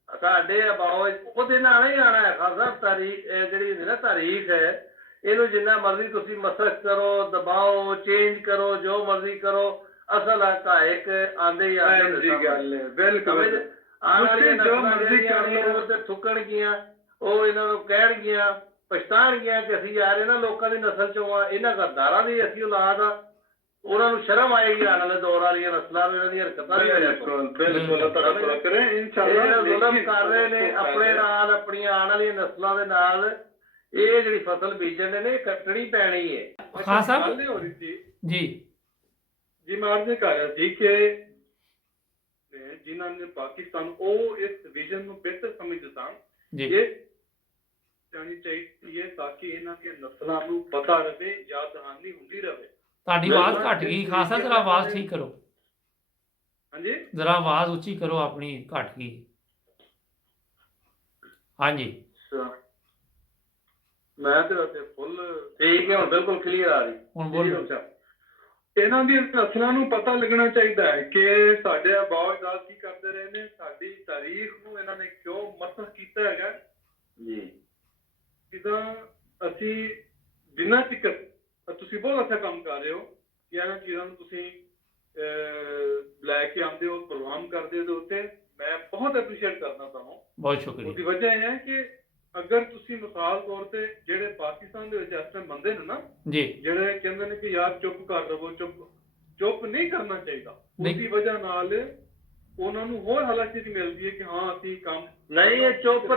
ਸਾਡੇ ਅਬਾਉ ਉਹਦੇ ਨਾਲ ਹੀ ਆਉਣਾ ਹੈ। ਖਾਲਸਾ ਤਾਰੀਖ ਜਿਹੜੀ ਹੁੰਦੀ ਨਾ, ਤਾਰੀਖ ਹੈ, ਇਹਨੂੰ ਜਿੰਨਾ ਮਰਜ਼ੀ ਤੁਸੀਂ ਮਸਖ ਕਰੋ, ਦਬਾਓ, ਚੇਂਜ ਕਰੋ, ਜੋ ਮਰਜ਼ੀ ਕਰੋ, ਅਸਲ ਹਕਾਇਕ ਆਂਦੇ ਹੀ ਆਉਂਦੇ। ਬਿਲਕੁਲ। ਆਉਣ ਵਾਲੀਆਂ ਨਸਲਾਂ ਤੇ ਥੁੱਕਣਗੀਆਂ, ਉਹ ਇਹਨਾਂ ਨੂੰ ਕਹਿਣਗੀਆਂ, ਪਛਤਾਣਗੀਆਂ ਕਿ ਅਸੀਂ ਯਾਰ ਇਹਨਾਂ ਲੋਕਾਂ ਦੀ ਨਸਲ ਚੋਂ ਆ, ਇਹਨਾਂ ਗੱਦਾਰਾਂ ਦੀ ਅਸੀਂ ਔਲਾਦ ਆ। ਉਹਨਾਂ ਨੂੰ ਸ਼ਰਮ ਆਏਗੀ ਆਉਣ ਵਾਲੇ ਦੌਰ ਵਾਲੀਆਂ ਨਸਲਾਂ ਨੂੰ, ਇਹਨਾਂ ਦੀਆਂ ਹਰਕਤਾਂ ਜ਼ੁਲਮ ਕਰ ਰਹੇ ਨੇ ਆਪਣੇ ਨਾਲ, ਆਪਣੀਆਂ ਆਉਣ ਵਾਲੀਆਂ ਨਸਲਾਂ ਦੇ ਨਾਲ। ਇਹ ਜਿਹੜੀ ਫਸਲ ਬੀਜਣ ਨੇ ਕੱਟਣੀ ਪੈਣੀ ਹੈ। ਖਾਨ ਸਾਹਿਬ ਹੋ ਰਹੀ ਸੀ ਜੀ, ਮੈਂ ਅਰਜ਼ ਕਰ ਰਿਹਾ ਸੀ ਕਿ ਜਿਨ੍ਹਾਂ ਨੇ ਪਾਕਿਸਤਾਨ, ਉਹ ਇਸ ਵਿਜ਼ਨ ਨੂੰ ਬਿਹਤਰ ਸਮਝਦੇ ਸਨ। ਇਹ ਜਾਣੀ ਚਾਹੀਦੀ ਹੈ ਤਾਂ ਕਿ ਇਹਨਾਂ ਦੀਆਂ ਨਸਲਾਂ ਨੂੰ ਪਤਾ ਰਹੇ, ਯਾਦ ਦਹਾਨੀ ਹੁੰਦੀ ਰਹੇ। ਤੁਹਾਡੀ ਆਵਾਜ਼ ਘਟ ਗਈ ਖਾਨ ਸਾਹਿਬ, ਜਰਾ ਆਵਾਜ਼ ਠੀਕ ਕਰੋ। ਹਾਂਜੀ, ਜਰਾ ਆਵਾਜ਼ ਉੱਚੀ ਕਰੋ ਆਪਣੀ, ਘਟ ਗਈ। ਹਾਂਜੀ, ਮੈਂ ਤੇ ਵੈਸੇ ਫੁੱਲ ਠੀਕ ਹੈ, ਹੁਣ ਬਿਲਕੁਲ ਕਲੀਅਰ ਆ ਰਹੀ। ਹੁਣ ਬੋਲੋ। ਇਹਨਾਂ ਦੀਆਂ ਨਸਲਾਂ ਨੂੰ ਪਤਾ ਲੱਗਣਾ ਚਾਹੀਦਾ ਹੈ ਕਿ ਸਾਡੇ ਆਬਾਓ ਅਜਦਾਦ ਕੀ ਕਰਦੇ ਰਹੇ ਨੇ, ਸਾਡੀ ਤਾਰੀਖ ਨੂੰ ਇਹਨਾਂ ਨੇ ਕਿਉਂ ਮਸਖ ਕੀਤਾ ਹੈਗਾ ਜੀ। ਜਿੱਦਾਂ ਅਸੀਂ ਜਿੰਨਾ ਚਿਰ, ਤੁਸੀਂ ਬਹੁਤ ਅੱਛਾ ਕੰਮ ਕਰ ਰਹੇ ਹੋ ਕਿ ਇਹਨਾਂ ਚੀਜ਼ਾਂ ਨੂੰ ਤੁਸੀਂ ਲੈ ਕੇ ਆਉਂਦੇ ਹੋ, ਪ੍ਰੋਗਰਾਮ ਕਰਦੇ ਹੋ, ਉੱਤੇ ਮੈਂ ਬਹੁਤ ਐਪਰੀਸ਼ੀਏਟ ਕਰਦਾ ਤੁਹਾਨੂੰ। ਬਹੁਤ ਸ਼ੁਕਰੀਆ। ਉਹਦੀ ਵਜ੍ਹਾ ਇਹ ਹੈ ਕਿ ਅਗਰ ਤੁਸੀਂ ਮਿਸਾਲ ਤੌਰ ਤੇ ਜਿਹੜੇ ਪਾਕਿਸਤਾਨ ਦੇ ਵਿੱਚ ਇਸ ਟਾਈਮ ਬੰਦੇ ਨੇ ਨਾ ਜੀ, ਜਿਹੜੇ ਕਹਿੰਦੇ ਨੇ ਕਿ ਯਾਰ ਚੁੱਪ ਕਰ ਲਵੋ, ਚੁੱਪ, ਚੁੱਪ ਨਹੀਂ ਕਰਨਾ ਚਾਹੀਦਾ। ਨਹੀਂ। ਉਸਦੀ ਵਜ੍ਹਾ ਨਾਲ ਉਹਨਾਂ ਨੂੰ ਹੋਰ ਹਲਾਸ਼ੇਰੀ ਮਿਲਦੀ ਹੈ ਕਿ ਹਾਂ ਅਸੀਂ ਕੰਮ ਨਹੀਂ, ਇਹ ਚੁੱਪ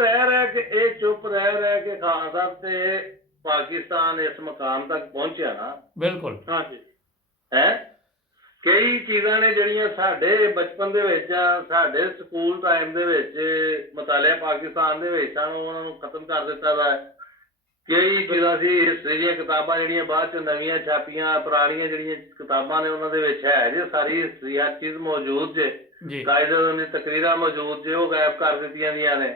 ਰਹਿ ਕੇ ਖਾਨ ਸਾਹਿਬ ਤੇ ਪਾਕਿਸਤਾਨ ਇਸ ਮਕਾਮ ਤੱਕ ਪਹੁੰਚਿਆ ਨਾ। ਬਿਲਕੁਲ। ਹਾਂਜੀ ਹੈ ਕਈ ਚੀਜ਼ਾਂ ਨੇ ਜਿਹੜੀਆਂ ਸਾਡੇ ਬਚਪਨ ਦੇ ਵਿੱਚ ਸਾਡੇ ਸਕੂਲ ਟਾਈਮ ਦੇ ਵਿੱਚ ਮਤਾਲਿਆ ਪਾਕਿਸਤਾਨ ਦੇ ਵਿੱਚ ਸਾਨੂੰ ਉਹਨਾਂ ਨੂੰ ਖਤਮ ਕਰ ਦਿੱਤਾ ਵਾ। ਕਈ ਚੀਜ਼ਾਂ ਸੀ ਹਿਸਟਰੀ ਦੀਆਂ ਕਿਤਾਬਾਂ ਜਿਹੜੀਆਂ ਬਾਅਦ ਚ ਨਵੀਆਂ ਛਾਪੀਆਂ, ਪੁਰਾਣੀਆਂ ਜਿਹੜੀਆਂ ਕਿਤਾਬਾਂ ਨੇ ਉਹਨਾਂ ਦੇ ਵਿੱਚ ਹੈ ਜੇ ਸਾਰੀ ਹਿਸਟਰੀ ਹਰ ਚੀਜ਼ ਮੌਜੂਦ ਜੇ, ਜੀ ਕਾਇਦੇ ਦੀ ਤਕਰੀਰਾਂ ਮੌਜੂਦ ਜੇ, ਉਹ ਗਾਇਬ ਕਰ ਦਿੱਤੀਆਂ ਦੀਆਂ ਨੇ,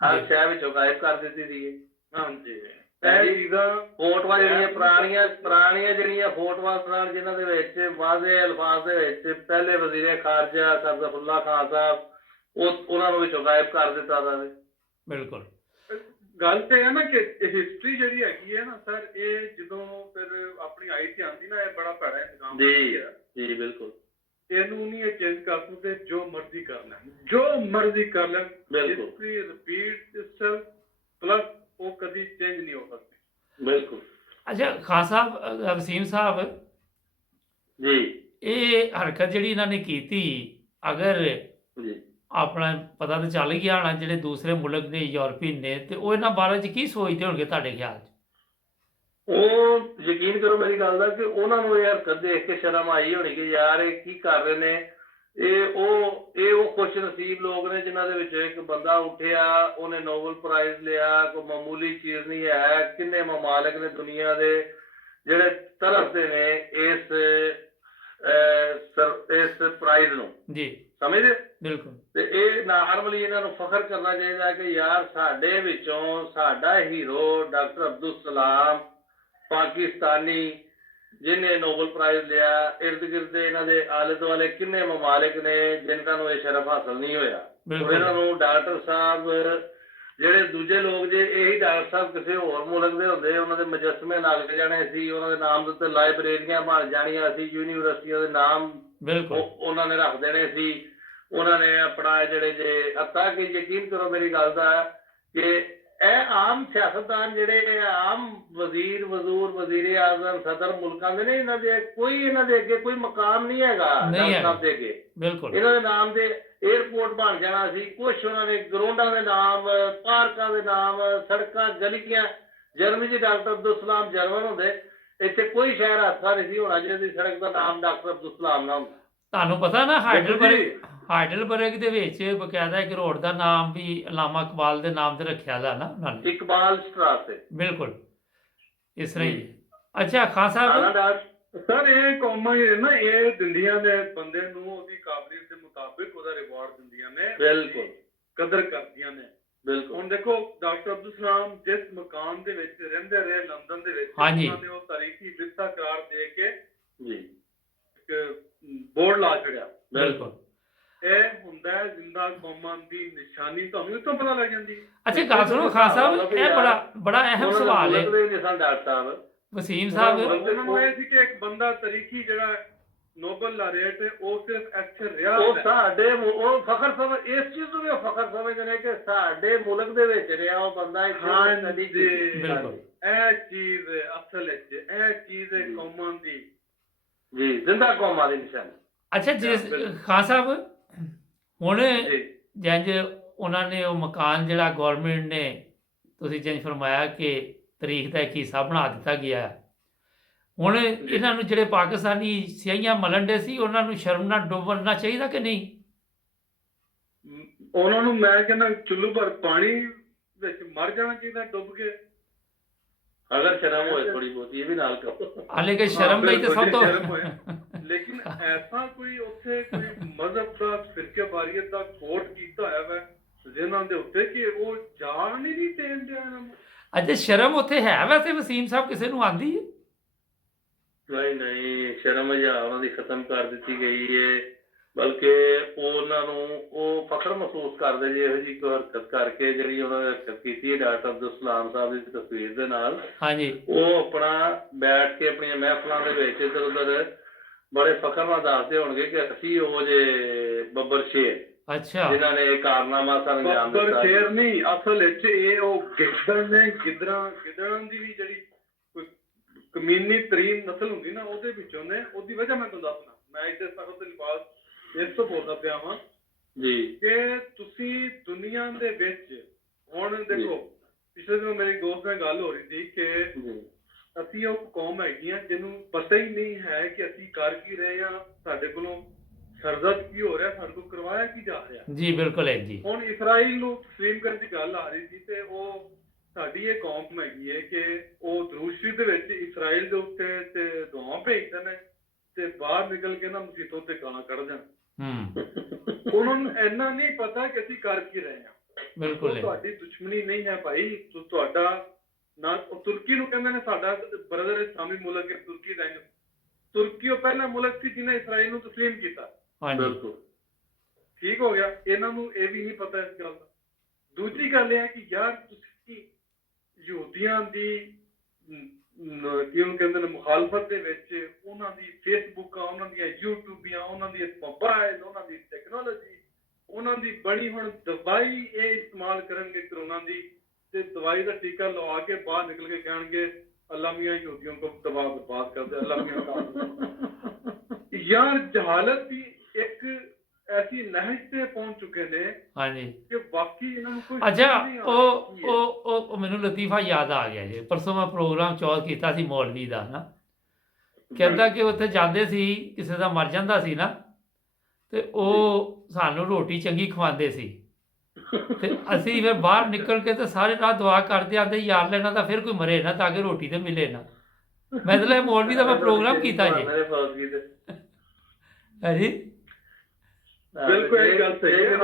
ਹਰ ਸ਼ਹਿਰ ਵਿੱਚੋਂ ਗਾਇਬ ਕਰ ਦਿੱਤੀ ਦੀ ਹੈ। ਹਾਂਜੀ ਇਹ ਚੀਜ਼ਾਂ ਫੋਟੋਆਂ ਜਿਹੜੀਆਂ ਪੁਰਾਣੀਆਂ ਜਿਹੜੀਆਂ ਫੋਟੋਆਂ ਸਨ ਜਿਨ੍ਹਾਂ ਦੇ ਵਿੱਚ ਵਾਜ਼ੇ ਅਲਫਾਜ਼ ਦੇ ਵਿੱਚ ਪਹਿਲੇ ਵਜ਼ੀਰ ਖਾਰਜਾ ਸਰਦਫੁੱਲਾ ਖਾਨ ਸਾਹਿਬ ਉਹਨਾਂ ਨੂੰ ਵਿੱਚੋਂ ਗਾਇਬ ਕਰ ਦਿੱਤਾ ਜਾਵੇ। ਬਿਲਕੁਲ। ਗੱਲ ਤੇ ਇਹ ਹੈ ਨਾ ਕਿ ਹਿਸਟਰੀ ਜਿਹੜੀ ਹੈਗੀ ਹੈ ਨਾ ਸਰ, ਇਹ ਜਦੋਂ ਫਿਰ ਆਪਣੀ ਆਈ ਤੇ ਆਉਂਦੀ ਨਾ, ਇਹ ਬੜਾ ਭੈੜਾ ਇੰਤਜ਼ਾਮ ਜੀ ਜੀ ਬਿਲਕੁਲ। ਇਹਨੂੰ ਨਹੀਂ ਇਹ ਚੇਂਜ ਕਰ ਸਕਦੇ, ਜੋ ਮਰਜ਼ੀ ਕਰ ਲੈਣ ਬਿਲਕੁਲ। ਹਿਸਟਰੀ ਰਿਪੀਟ ਇਟਸੈਲਫ ਪਲੱਸ ਉਹ ਕਦੀ ਚੇਂਜ ਨਹੀਂ ਹੋ ਸਕਦੀ। ਬਿਲਕੁਲ। ਅੱਛਾ ਖਾਨ ਸਾਹਿਬ, ਵਸੀਮ ਸਾਹਿਬ ਜੀ ਇਹ ਹਰਕਤ ਜਿਹੜੀ ਇਹਨਾਂ ਨੇ ਕੀਤੀ, ਅਗਰ ਜੀ ਆਪਣਾ ਪਤਾ ਤਾਂ ਚੱਲ ਗਿਆ ਹੋਣਾ ਜਿਹੜੇ ਦੂਸਰੇ ਮੁਲਕ ਨੇ, ਯੂਰਪੀਨ ਨੇ, ਤੇ ਉਹ ਇਹਨਾਂ ਬਾਰੇ 'ਚ ਕੀ ਸੋਚਦੇ ਹੋਣਗੇ ਤੁਹਾਡੇ ਖਿਆਲ 'ਚ? ਉਹ ਯਕੀਨ ਕਰੋ ਮੇਰੀ ਗੱਲ ਦਾ ਕਿ ਉਹਨਾਂ ਨੂੰ ਇਹ ਹਰਕਤ ਦੇਖ ਕੇ ਸ਼ਰਮ ਆਈ ਹੋਣੀ ਕਿ ਯਾਰ ਇਹ ਕੀ ਕਰ ਰਹੇ ਨੇ। ਇਹ ਉਹ ਖੁਸ਼ ਨਸੀਬ ਲੋਕ ਨੇ ਜਿਨ੍ਹਾਂ ਦੇ ਵਿੱਚੋਂ ਇੱਕ ਬੰਦਾ ਉੱਠਿਆ, ਉਹਨੇ ਨੋਬਲ ਪ੍ਰਾਈਜ਼ ਲਿਆ। ਕੋਈ ਮਾਮੂਲੀ ਚੀਜ਼ ਨਹੀਂ ਹੈ। ਕਿੰਨੇ ਮਮਾਲਕ ਨੇ ਦੁਨੀਆ ਦੇ ਜਿਹੜੇ ਤਰਸਦੇ ਨੇ ਇਸ ਪ੍ਰਾਈਜ਼ ਨੂੰ, ਜੀ ਸਮਝਦੇ? ਬਿਲਕੁਲ। ਤੇ ਇਹ ਨਾਰਮਲੀ ਇਹਨਾਂ ਨੂੰ ਫਖਰ ਕਰਨਾ ਚਾਹੀਦਾ ਕਿ ਯਾਰ ਸਾਡੇ ਵਿੱਚੋਂ ਸਾਡਾ ਹੀਰੋ ਡਾਕਟਰ ਅਬਦੁਲ ਸਲਾਮ ਪਾਕਿਸਤਾਨੀ ਜਿਹਨੇ ਨੋਬਲ ਪ੍ਰਾਈਜ਼ ਲਿਆ, ਇਰਦ ਗਿਰਦ ਇਹਨਾਂ ਦੇ ਆਲੇ ਦੁਆਲੇ ਕਿੰਨੇ ਮਮਾਲਿਕ ਨੇ ਜਿਨ੍ਹਾਂ ਨੂੰ ਇਹ ਸ਼ਰਫ ਹਾਸਲ ਨਹੀਂ ਹੋਇਆ। ਇਹਨਾਂ ਨੂੰ ਡਾਕਟਰ ਸਾਹਿਬ ਜਿਹੜੇ ਦੂਜੇ ਲੋਕ ਜੇ ਇਹੀ ਡਾਕਟਰ ਸਾਹਿਬ ਕਿਸੇ ਹੋਰ ਮੁਲਕ ਦੇ ਹੁੰਦੇ, ਉਹਨਾਂ ਦੇ ਮੁਜੱਸਮੇ ਲੱਗ ਜਾਣੇ ਸੀ, ਉਹਨਾਂ ਦੇ ਨਾਮ ਦੇ ਉੱਤੇ ਲਾਇਬ੍ਰੇਰੀਆਂ ਬਣ ਜਾਣੀਆਂ ਸੀ, ਯੂਨੀਵਰਸਿਟੀਆਂ ਦੇ ਨਾਮ ਬਿਲਕੁਲ ਉਹਨਾਂ ਨੇ ਰੱਖ ਦੇਣੇ ਸੀ। ਉਹਨਾਂ ਨੇ ਆਪਣਾ ਜਿਹੜੇ ਜੇ ਅੱਤਾ ਕਿ ਯਕੀਨ ਕਰੋ ਮੇਰੀ ਗੱਲ ਦਾ ਕਿ ਇਹ ਆਮ ਸਿਆਸਤਦਾਨ ਜਿਹੜੇ ਆਮ ਵਜ਼ੀਰ ਵਜ਼ੀਰ ਆਜ਼ਮ ਸਦਰ ਮੁਲਕਾਂ ਦੇ ਨੇ, ਇਹਨਾਂ ਦੇ ਅੱਗੇ ਕੋਈ ਮਕਾਮ ਨਹੀਂ ਹੈਗਾ ਡਾਕਟਰ ਸਾਹਿਬ ਦੇ ਅੱਗੇ। ਬਿਲਕੁਲ। ਇਹਨਾਂ ਦੇ ਨਾਮ ਦੇ 에ਅਰਪੋਰਟ ਬਣ ਜਾਣਾ ਸੀ, ਕੁਛ ਉਹਨਾਂ ਨੇ ਗਰਾਊਂਡਾਂ ਦੇ ਨਾਮ, ਪਾਰਕਾਂ ਦੇ ਨਾਮ, ਸੜਕਾਂ ਗਲੀਆਂ। ਜਰਮਨੀ 'ਚ ਡਾਕਟਰ ਅਬਦੁਲ ਸਲਾਮ ਜਰਮਨ ਹੁੰਦੇ, ਇੱਥੇ ਕੋਈ ਸ਼ਹਿਰ ਹਾਦਸਾ ਨਹੀਂ ਸੀ ਹੋਣਾ ਜਿਹਦੀ ਸੜਕ ਦਾ ਨਾਮ ਡਾਕਟਰ ਅਬਦੁਲ ਸਲਾਮ ਨਾ ਹੁੰਦਾ। ਤੁਹਾਨੂੰ ਪਤਾ ਨਾ ਹਾਈਡਲਬਰਗ ਦੇ ਵਿੱਚ ਬਕਾਇਦਾ ਇੱਕ ਰੋਡ ਦਾ ਨਾਮ ਵੀ ਅਲਾਮਾ ਇਕਬਾਲ ਦੇ ਨਾਮ ਤੇ ਰੱਖਿਆ ਦਾ ਨਾ ਉਹਨਾਂ ਨੇ, ਇਕਬਾਲ ਸਟਰਾਸੇ। ਬਿਲਕੁਲ ਇਸ ਤਰ੍ਹਾਂ ਹੀ। ਅੱਛਾ ਖਾਨ ਸਾਹਿਬ ਸਰ, ਇਹ ਕੌਮਾਂ ਹੀ ਨਾ ਇਹ ਦਿੰਦੀਆਂ ਨੇ ਬੰਦੇ ਨੂੰ ਉਹਦੀ ਕਾਬਲੀਅਤ ਦੇ ਮੁਤਾਬਿਕ ਉਹਦਾ ਰਿਵਾਰਡ ਦਿੰਦੀਆਂ ਨੇ, ਬਿਲਕੁਲ ਕਦਰ ਕਰਦੀਆਂ ਨੇ। ਬਿਲਕੁਲ। ਹੁਣ ਦੇਖੋ ਡਾਕਟਰ ਅਬਦੁਲ ਸਲਾਮ ਜਿਸ ਮਕਾਨ ਦੇ ਵਿੱਚ ਰਹਿੰਦੇ ਰਹੇ ਲੰਡਨ ਦੇ ਵਿੱਚ, ਉਹਨਾਂ ਨੇ ਉਹ ਤਾਰੀਖੀ ਵਿਰਸਾ ਕਰਾਰ ਦੇ ਕੇ ਜੀ ਇੱਕ ਬੋਰਡ ਲਾ ਛੜਿਆ। ਬਿਲਕੁਲ। ਇਹ ਹੁੰਦਾ ਹੈ ਜ਼ਿੰਦਾ ਕੌਮਾਂ ਦੀ ਨਿਸ਼ਾਨੀ, ਤੁਹਾਨੂੰ ਇਸ ਤੋਂ ਪਤਾ ਲੱਗ ਜਾਂਦੀ। ਅੱਛਾ ਗੱਲ ਸੁਣੋ ਖਾਨ ਸਾਹਿਬ, ਇਹ ਬੜਾ ਅਹਿਮ ਸਵਾਲ ਹੈ ਡਾਕਟਰ ਸਾਹਿਬ ਵਸੀਮ ਸਾਹਿਬ। ਉਹਨਾਂ ਨੂੰ ਇਹ ਸੀ ਕਿ ਇੱਕ ਬੰਦਾ ਤਾਰੀਖੀ ਜਿਹੜਾ ਨੋਬਲ ਲਾਰੇਟ ਹੈ ਉਹ ਸਿਰਫ ਇੱਥੇ ਰਿਹਾ, ਉਹ ਸਾਡੇ ਉਹ ਫਖਰ ਸਮਝ ਇਸ ਚੀਜ਼ ਨੂੰ ਵੀ ਫਖਰ ਸਮਝਦੇ ਨੇ ਕਿ ਸਾਡੇ ਮੁਲਕ ਦੇ ਵਿੱਚ ਰਿਹਾ ਉਹ ਬੰਦਾ। ਬਿਲਕੁਲ। ਇਹ ਚੀਜ਼ ਅਸਲ ਵਿੱਚ ਇਹ ਚੀਜ਼ ਕੌਮਾਂ ਦੀ ਜੀ ਜ਼ਿੰਦਾ ਕੌਮਾਂ ਦੀ ਨਿਸ਼ਾਨੀ। ਅੱਛਾ ਜਿਸ ਖਾਨ ਸਾਹਿਬ ਹੁਣ ਜੰਜ ਉਹਨਾਂ ਨੇ ਉਹ ਮਕਾਨ ਜਿਹੜਾ ਗੌਰਮੈਂਟ ਨੇ ਤੁਸੀਂ ਜੰਜ ਫਰਮਾਇਆ ਕਿ ਤਰੀਕ ਦਾ ਇੱਕ ਹਿੱਸਾ ਬਣਾ ਦਿੱਤਾ ਗਿਆ, ਹੁਣ ਇਹਨਾਂ ਨੂੰ ਜਿਹੜੇ ਪਾਕਿਸਤਾਨੀ ਸਿਆਹੀਆਂ ਮਲਣ ਦੇ ਸੀ ਉਹਨਾਂ ਨੂੰ ਸ਼ਰਮ ਨਾਲ ਡੁੱਬਣਾ ਚਾਹੀਦਾ ਕਿ ਨਹੀਂ? ਉਹਨਾਂ ਨੂੰ ਮੈਂ ਕਹਿੰਦਾ ਚੁੱਲ੍ਹੂ ਭਰ ਪਾਣੀ ਵਿੱਚ ਮਰ ਜਾਣਾ ਚਾਹੀਦਾ ਡੁੱਬ ਕੇ, ਅਗਰ ਸ਼ਰਮ ਹੋਏ ਥੋੜੀ ਬਹੁਤੀ। ਇਹ ਵੀ ਨਾਲ ਕਰੋ ਹਾਲੇ ਕਿ ਸ਼ਰਮ ਦਾ ਹੀ ਤਾਂ ਸਭ ਤੋਂ ਲੇਕਿਨ ਐਸਾ ਕੋਈ ਉੱਥੇ ਕੋਈ ਮਜ਼ਹਬ ਦਾ ਫਿਰਕੇਵਾਰੀਅਤ ਦਾ ਕੋਟ ਕੀਤਾ ਹੋਇਆ ਵਾ ਜਿਹਨਾਂ ਦੇ ਉੱਤੇ ਕਿ ਉਹ ਜਾਣ ਹੀ ਨਹੀਂ ਦੇਣ ਦਿਆ ਇਹਨਾਂ ਨੂੰ। ਅੱਛਾ ਸ਼ਰਮ ਉੱਥੇ ਹੈ ਵੈਸੇ ਵਸੀਮ ਸਾਹਿਬ ਕਿਸੇ ਨੂੰ ਆਉਂਦੀ ਹੈ? ਨਹੀਂ ਸ਼ਰਮ ਹਜਾ ਉਹਨਾਂ ਦੀ ਖਤਮ ਕਰ ਦਿੱਤੀ ਗਈ ਹੈ, ਬਲਕਿ ਉਹਨਾਂ ਨੂੰ ਉਹ ਫਖਰ ਮਹਿਸੂਸ ਕਰਦੇ ਜੇ ਇਹੋ ਜਿਹੀ ਕੋਈ ਹਰਕਤ ਕਰਕੇ ਜਿਹੜੀ ਉਹਨਾਂ ਨੇ ਹਰਕਤ ਕੀਤੀ ਹੈ ਡਾਕਟਰ ਅਬਦੁਲ ਸਲਾਮ ਸਾਹਿਬ ਦੀ ਤਸਵੀਰ ਦੇ ਨਾਲ। ਹਾਂਜੀ। ਉਹ ਆਪਣਾ ਬੈਠ ਕੇ ਆਪਣੀਆਂ ਮਹਿਫਲਾਂ ਦੇ ਵਿੱਚ ਇੱਧਰ ਉੱਧਰ ਬੜੇ ਫਖਰ ਨਾਲ ਦੱਸਦੇ ਹੋਣਗੇ ਕਿ ਅਸੀਂ ਉਹ ਜੇ ਬੱਬਰ ਸ਼ੇਰ ਅੱਛਾ ਜਿਨ੍ਹਾਂ ਨੇ ਇਹ ਕਾਰਨਾਮਾ ਸਰ ਅੰਜਾਮ ਦਿੱਤਾ। ਬੱਬਰ ਸ਼ੇਰ ਨਹੀਂ, ਅਸਲ ਵਿੱਚ ਇਹ ਉਹ ਗਿੱਦੜ ਨੇ। ਗਿੱਦੜਾਂ ਦੀ ਵੀ ਜਿਹੜੀ ਕੋਈ ਕਮੀਨੀ ਤਰੀਨ ਨਸਲ ਹੁੰਦੀ ਨਾ ਉਹਦੇ ਵਿੱਚੋਂ ਨੇ। ਉਹਦੀ ਵਜ੍ਹਾ ਮੈਂ ਤੁਹਾਨੂੰ ਦੱਸਣਾ, ਮੈਂ ਇੱਥੇ ਸਖਤ ਲਿਬਾਸ ਇਸ ਤੋਂ ਬੋਲਦਾ ਪਿਆ ਵਾਂ ਜੀ ਕਿ ਤੁਸੀਂ ਦੁਨੀਆ ਦੇ ਵਿੱਚ ਹੁਣ ਦੇਖੋ ਪਿਛਲੇ ਦਿਨ ਮੇਰੀ ਦੋਸਤ ਨਾਲ ਗੱਲ ਹੋ ਰਹੀ ਸੀ ਕਿ ਜੀ ਅਸੀਂ ਉਹ ਕੌਮ ਹੈਗੀ ਆ ਜਿਹਨੂੰ ਪਤਾ ਹੀ ਨਹੀਂ ਹੈ ਕਿ ਅਸੀਂ ਕਰ ਕੀ ਰਹੇ ਹਾਂ, ਸਾਡੇ ਕੋਲੋਂ ਸਰਜ਼ਦ ਕੀ ਹੋ ਰਿਹਾ, ਸਾਡੇ ਕੋਲ ਕਰਵਾਇਆ ਕੀ ਜਾ ਰਿਹਾ। ਜੀ ਬਿਲਕੁਲ ਹੈ ਜੀ। ਹੁਣ ਇਸਰਾਈਲ ਨੂੰ ਤਸਲੀਮ ਕਰਨ ਦੀ ਗੱਲ ਆ ਰਹੀ ਸੀ ਤੇ ਉਹ ਸਾਡੀ ਇਹ ਕੌਮ ਹੈਗੀ ਹੈ ਕਿ ਉਹ ਦਰੂਦ ਸ਼ਰੀਫ ਦੇ ਵਿੱਚ ਇਸਰਾਈਲ ਦੇ ਉੱਤੇ ਤੇ ਦੁਆਵਾਂ ਭੇਜਦੇ ਨੇ ਤੇ ਬਾਹਰ ਨਿਕਲ ਕੇ ਨਾ ਮਸੀਤੋਂ ਤੇ ਗਾਲਾਂ ਕੱਢਦੇ ਨੇ। ਉਹਨਾਂ ਨੂੰ ਇੰਨਾ ਨਹੀਂ ਪਤਾ ਕਿ ਅਸੀਂ ਕਰ ਕੀ ਰਹੇ ਹਾਂ। ਬਿਲਕੁਲ ਤੁਹਾਡੀ ਦੁਸ਼ਮਣੀ ਨਹੀਂ ਹੈ ਭਾਈ, ਤੁਹਾਡਾ ਨਾ ਤੁਰਕੀ ਨੂੰ ਕਹਿੰਦੇ ਨੇ ਸਾਡਾ ਬ੍ਰਦਰ ਇਸਲਾਮੀ ਮੁਲਕ ਹੈ ਤੁਰਕੀ ਦਾ। ਤੁਰਕੀ ਉਹ ਪਹਿਲਾ ਮੁਲਕ ਸੀ ਜਿਹਨੇ ਇਸਰਾਈਲ ਨੂੰ ਤਸਲੀਮ ਕੀਤਾ। ਬਿਲਕੁਲ ਠੀਕ ਹੋ ਗਿਆ। ਇਹਨਾਂ ਨੂੰ ਇਹ ਵੀ ਨਹੀਂ ਪਤਾ ਇਸ ਗੱਲ ਦਾ। ਦੂਜੀ ਗੱਲ ਇਹ ਹੈ ਕਿ ਯਾਰ ਤੁਸੀਂ ਯਹੂਦੀਆਂ ਦੀ ਕੀ ਉਹਨੂੰ ਕਹਿੰਦੇ ਨੇ ਮੁਖਾਲਫਤ ਦੇ ਵਿੱਚ ਉਹਨਾਂ ਦੀ ਫੇਸਬੁੱਕਾਂ, ਉਹਨਾਂ ਦੀਆਂ ਯੂਟਿਊਬੀਆਂ, ਉਹਨਾਂ ਦੀ ਮੋਬਾਈਲ, ਉਹਨਾਂ ਦੀ ਟੈਕਨੋਲੋਜੀ, ਉਹਨਾਂ ਦੀ ਬਣੀ ਹੁਣ ਦਵਾਈ ਇਹ ਇਸਤੇਮਾਲ ਕਰਨਗੇ ਕਰੋਨਾ ਦੀ ਤੇ ਦਵਾਈ ਦਾ ਟੀਕਾ ਲਵਾ ਕੇ ਬਾਹਰ ਨਿਕਲ ਕੇ ਕਹਿਣਗੇ ਅੱਲਾ ਮਿयां ਯਹੂदियों को तबाह बर्बाद कर दे, अल्लाह मियां का यार जहालत भी एक ऐसी नहज ਤੇ ਪਹੁੰਚ ਚੁੱਕੇ ਨੇ ਹਾਂਜੀ ਕਿ ਬਾਕੀ ਇਹਨਾਂ ਨੂੰ ਕੋਈ ਅੱਛਾ ਉਹ ਮੈਨੂੰ ਲਤੀਫਾ ਯਾਦ ਆ ਗਿਆ ਜੀ। ਪਰਸੋਂ ਮੈਂ ਪ੍ਰੋਗਰਾਮ ਚੌਥ ਕੀਤਾ ਸੀ ਮੌਲਵੀ ਦਾ ਨਾ, ਕਹਿੰਦਾ ਕਿ ਉੱਥੇ ਜਾਂਦੇ ਸੀ ਕਿਸੇ ਦਾ ਮਰ ਜਾਂਦਾ ਸੀ ਨਾ ਤੇ ਉਹ ਸਾਨੂੰ ਰੋਟੀ ਚੰਗੀ ਖਵਾਉਂਦੇ ਸੀ ਤੇ ਅਸੀਂ ਫਿਰ ਬਾਹਰ ਨਿਕਲ ਕੇ ਤੇ ਸਾਰੇ ਰਾਤ ਦੁਆ ਕਰਦੇ ਆਂਦੇ ਯਾਰ ਲੈਣਾ ਤਾਂ ਫਿਰ ਕੋਈ ਮਰੇ ਨਾ ਤਾਂ ਕਿ ਰੋਟੀ ਤੇ ਮਿਲੇ ਨਾ। ਮਤਲਬ ਮੌਲਵੀ ਦਾ ਮੈਂ ਪ੍ਰੋਗਰਾਮ ਕੀਤਾ ਜੀ। ਹਾਂਜੀ ਬਿਲਕੁਲ ਇਹ ਗੱਲ ਸਹੀ ਹੈ।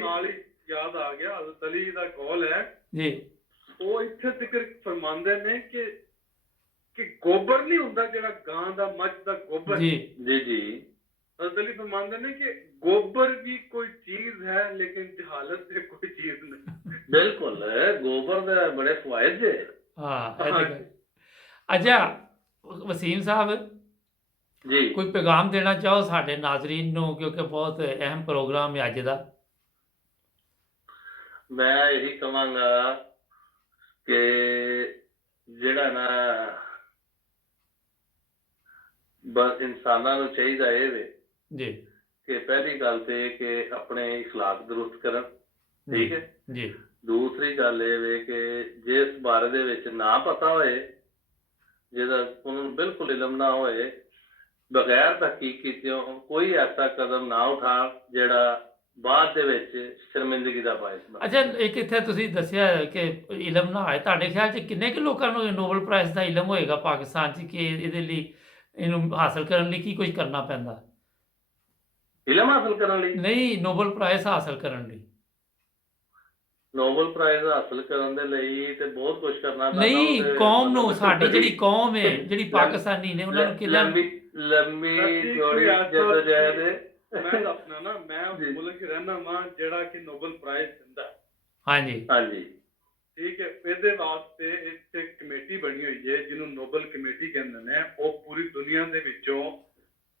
ਨਾਲ ਹੀ ਯਾਦ ਆ ਗਿਆ ਹਜ਼ਰਤ ਅਲੀ ਦਾ ਕੌਲ ਹੈ ਜੀ, ਉਹ ਇੱਥੇ ਜ਼ਿਕਰ ਫਰਮਾਉਂਦੇ ਨੇ ਕਿ ਗੋਬਰ ਨਹੀਂ ਹੁੰਦਾ ਜਿਹੜਾ ਗਾਂ ਦਾ ਮੱਝ ਦਾ ਗੋਬਰ ਜੀ ਜੀ ਜੀ ਹਜ਼ਰਤ ਅਲੀ ਫਰਮਾਉਂਦੇ ਨੇ ਕਿ ਗੋਬਰ ਵੀ ਕੋਈ ਚੀਜ਼ ਹੈ ਲੇਕਿਨ ਜਹਾਲਤ ਤੇ ਕੋਈ ਚੀਜ਼ ਨਹੀਂ। ਬਿਲकुल गोबर ਦੇ ਬੜੇ ਫਵਾਇਦ ਜੇ। ਹਾਂ ਅੱਛਾ ਵਸੀਮ ਸਾਹਿਬ ਜੀ ਕੋਈ ਪੈਗਾਮ ਦੇਣਾ ਚਾਹੋ ਸਾਡੇ ਨਾਜ਼ਰੀਨ ਨੂੰ ਕਿਉਂਕਿ ਬਹੁਤ ਅਹਿਮ ਪ੍ਰੋਗਰਾਮ ਹੈ ਅੱਜ ਦਾ। ਮੈਂ ਇਹੀ ਕਹਾਂਗਾ ਕਿ ਜਿਹੜਾ ਨਾ ਬਸ ਇਨਸਾਨਾਂ ਨੂੰ ਚਾਹੀਦਾ ਇਹ ਵੇ ਜੀ ਕਿ ਪਹਿਲੀ ਗੱਲ ਤੇ ਕਿ ਆਪਣੇ اخلاق ਦਰੁਸਤ ਕਰਨ। ਠੀਕ ਹੈ ਜੀ। ਦੂਸਰੀ ਗੱਲ ਇਹ ਵੇ ਕਿ ਜਿਸ ਬਾਰੇ ਦੇ ਵਿੱਚ ਨਾ ਪਤਾ ਹੋਏ, ਜਿਹਦਾ ਉਹਨਾਂ ਨੂੰ ਬਿਲਕੁਲ ਇਲਮ ਨਾ ਹੋਏ, ਬਗੈਰ ਤਹਿਕੀਕ ਕੀਤਿਆਂ ਕੋਈ ਐਸਾ ਕਦਮ ਨਾ ਉਠਾਉਣ ਜਿਹੜਾ ਬਾਅਦ ਦੇ ਵਿੱਚ ਸ਼ਰਮਿੰਦਗੀ ਦਾ ਬਾਇਸ ਬਣੇ। ਅੱਛਾ ਇੱਕ ਇੱਥੇ ਤੁਸੀਂ ਦੱਸਿਆ ਕਿ ਇਲਮ ਨਾ ਹੋਏ, ਤੁਹਾਡੇ ਖਿਆਲ 'ਚ ਕਿੰਨੇ ਕੁ ਲੋਕਾਂ ਨੂੰ ਨੋਬਲ ਪ੍ਰਾਈਜ਼ ਦਾ ਇਲਮ ਹੋਏਗਾ ਪਾਕਿਸਤਾਨ 'ਚ ਕਿ ਇਹਦੇ ਲਈ ਇਹਨੂੰ ਹਾਸਲ ਕਰਨ ਲਈ ਕੀ ਕੁਝ ਕਰਨਾ ਪੈਂਦਾ? ਇਲਮ ਹਾਸਲ ਕਰਨ ਲਈ ਨਹੀਂ, ਨੋਬਲ ਪ੍ਰਾਈਜ਼ ਹਾਸਲ ਕਰਨ ਲਈ ਨੋਬਲ ਪ੍ਰਾਈਜ਼ ਹਾਸਲ ਕਰਨ ਦੇ ਲਈ ਤੇ ਬਹੁਤ ਕੁਝ ਕਰਨਾ ਪੈਂਦਾ। ਨਹੀਂ, ਕੌਮ ਨੂੰ, ਸਾਡੀ ਜਿਹੜੀ ਕੌਮ ਹੈ ਜਿਹੜੀ ਪਾਕਿਸਤਾਨੀ ਨੇ ਉਹਨਾਂ ਨੂੰ ਕਿੰਨਾ ਲੰਮੀ ਜੋੜੀ ਜਦੋਜਹਿਦ ਮੈਂ ਦੱਸਣਾ ਨਾ, ਮੈਂ ਮੁਲਕ 'ਚ ਰਹਿਣਾ ਵਾਂ ਜਿਹੜਾ ਕਿ ਨੋਬਲ ਪ੍ਰਾਈਜ਼ ਦਿੰਦਾ। ਹਾਂਜੀ ਹਾਂਜੀ ਠੀਕ ਹੈ। ਇਹਦੇ ਵਾਸਤੇ ਇੱਥੇ ਕਮੇਟੀ ਬਣੀ ਹੋਈ ਹੈ ਜਿਹਨੂੰ ਨੋਬਲ ਕਮੇਟੀ ਕਹਿੰਦੇ ਨੇ। ਉਹ ਪੂਰੀ ਦੁਨੀਆ ਦੇ ਵਿੱਚੋਂ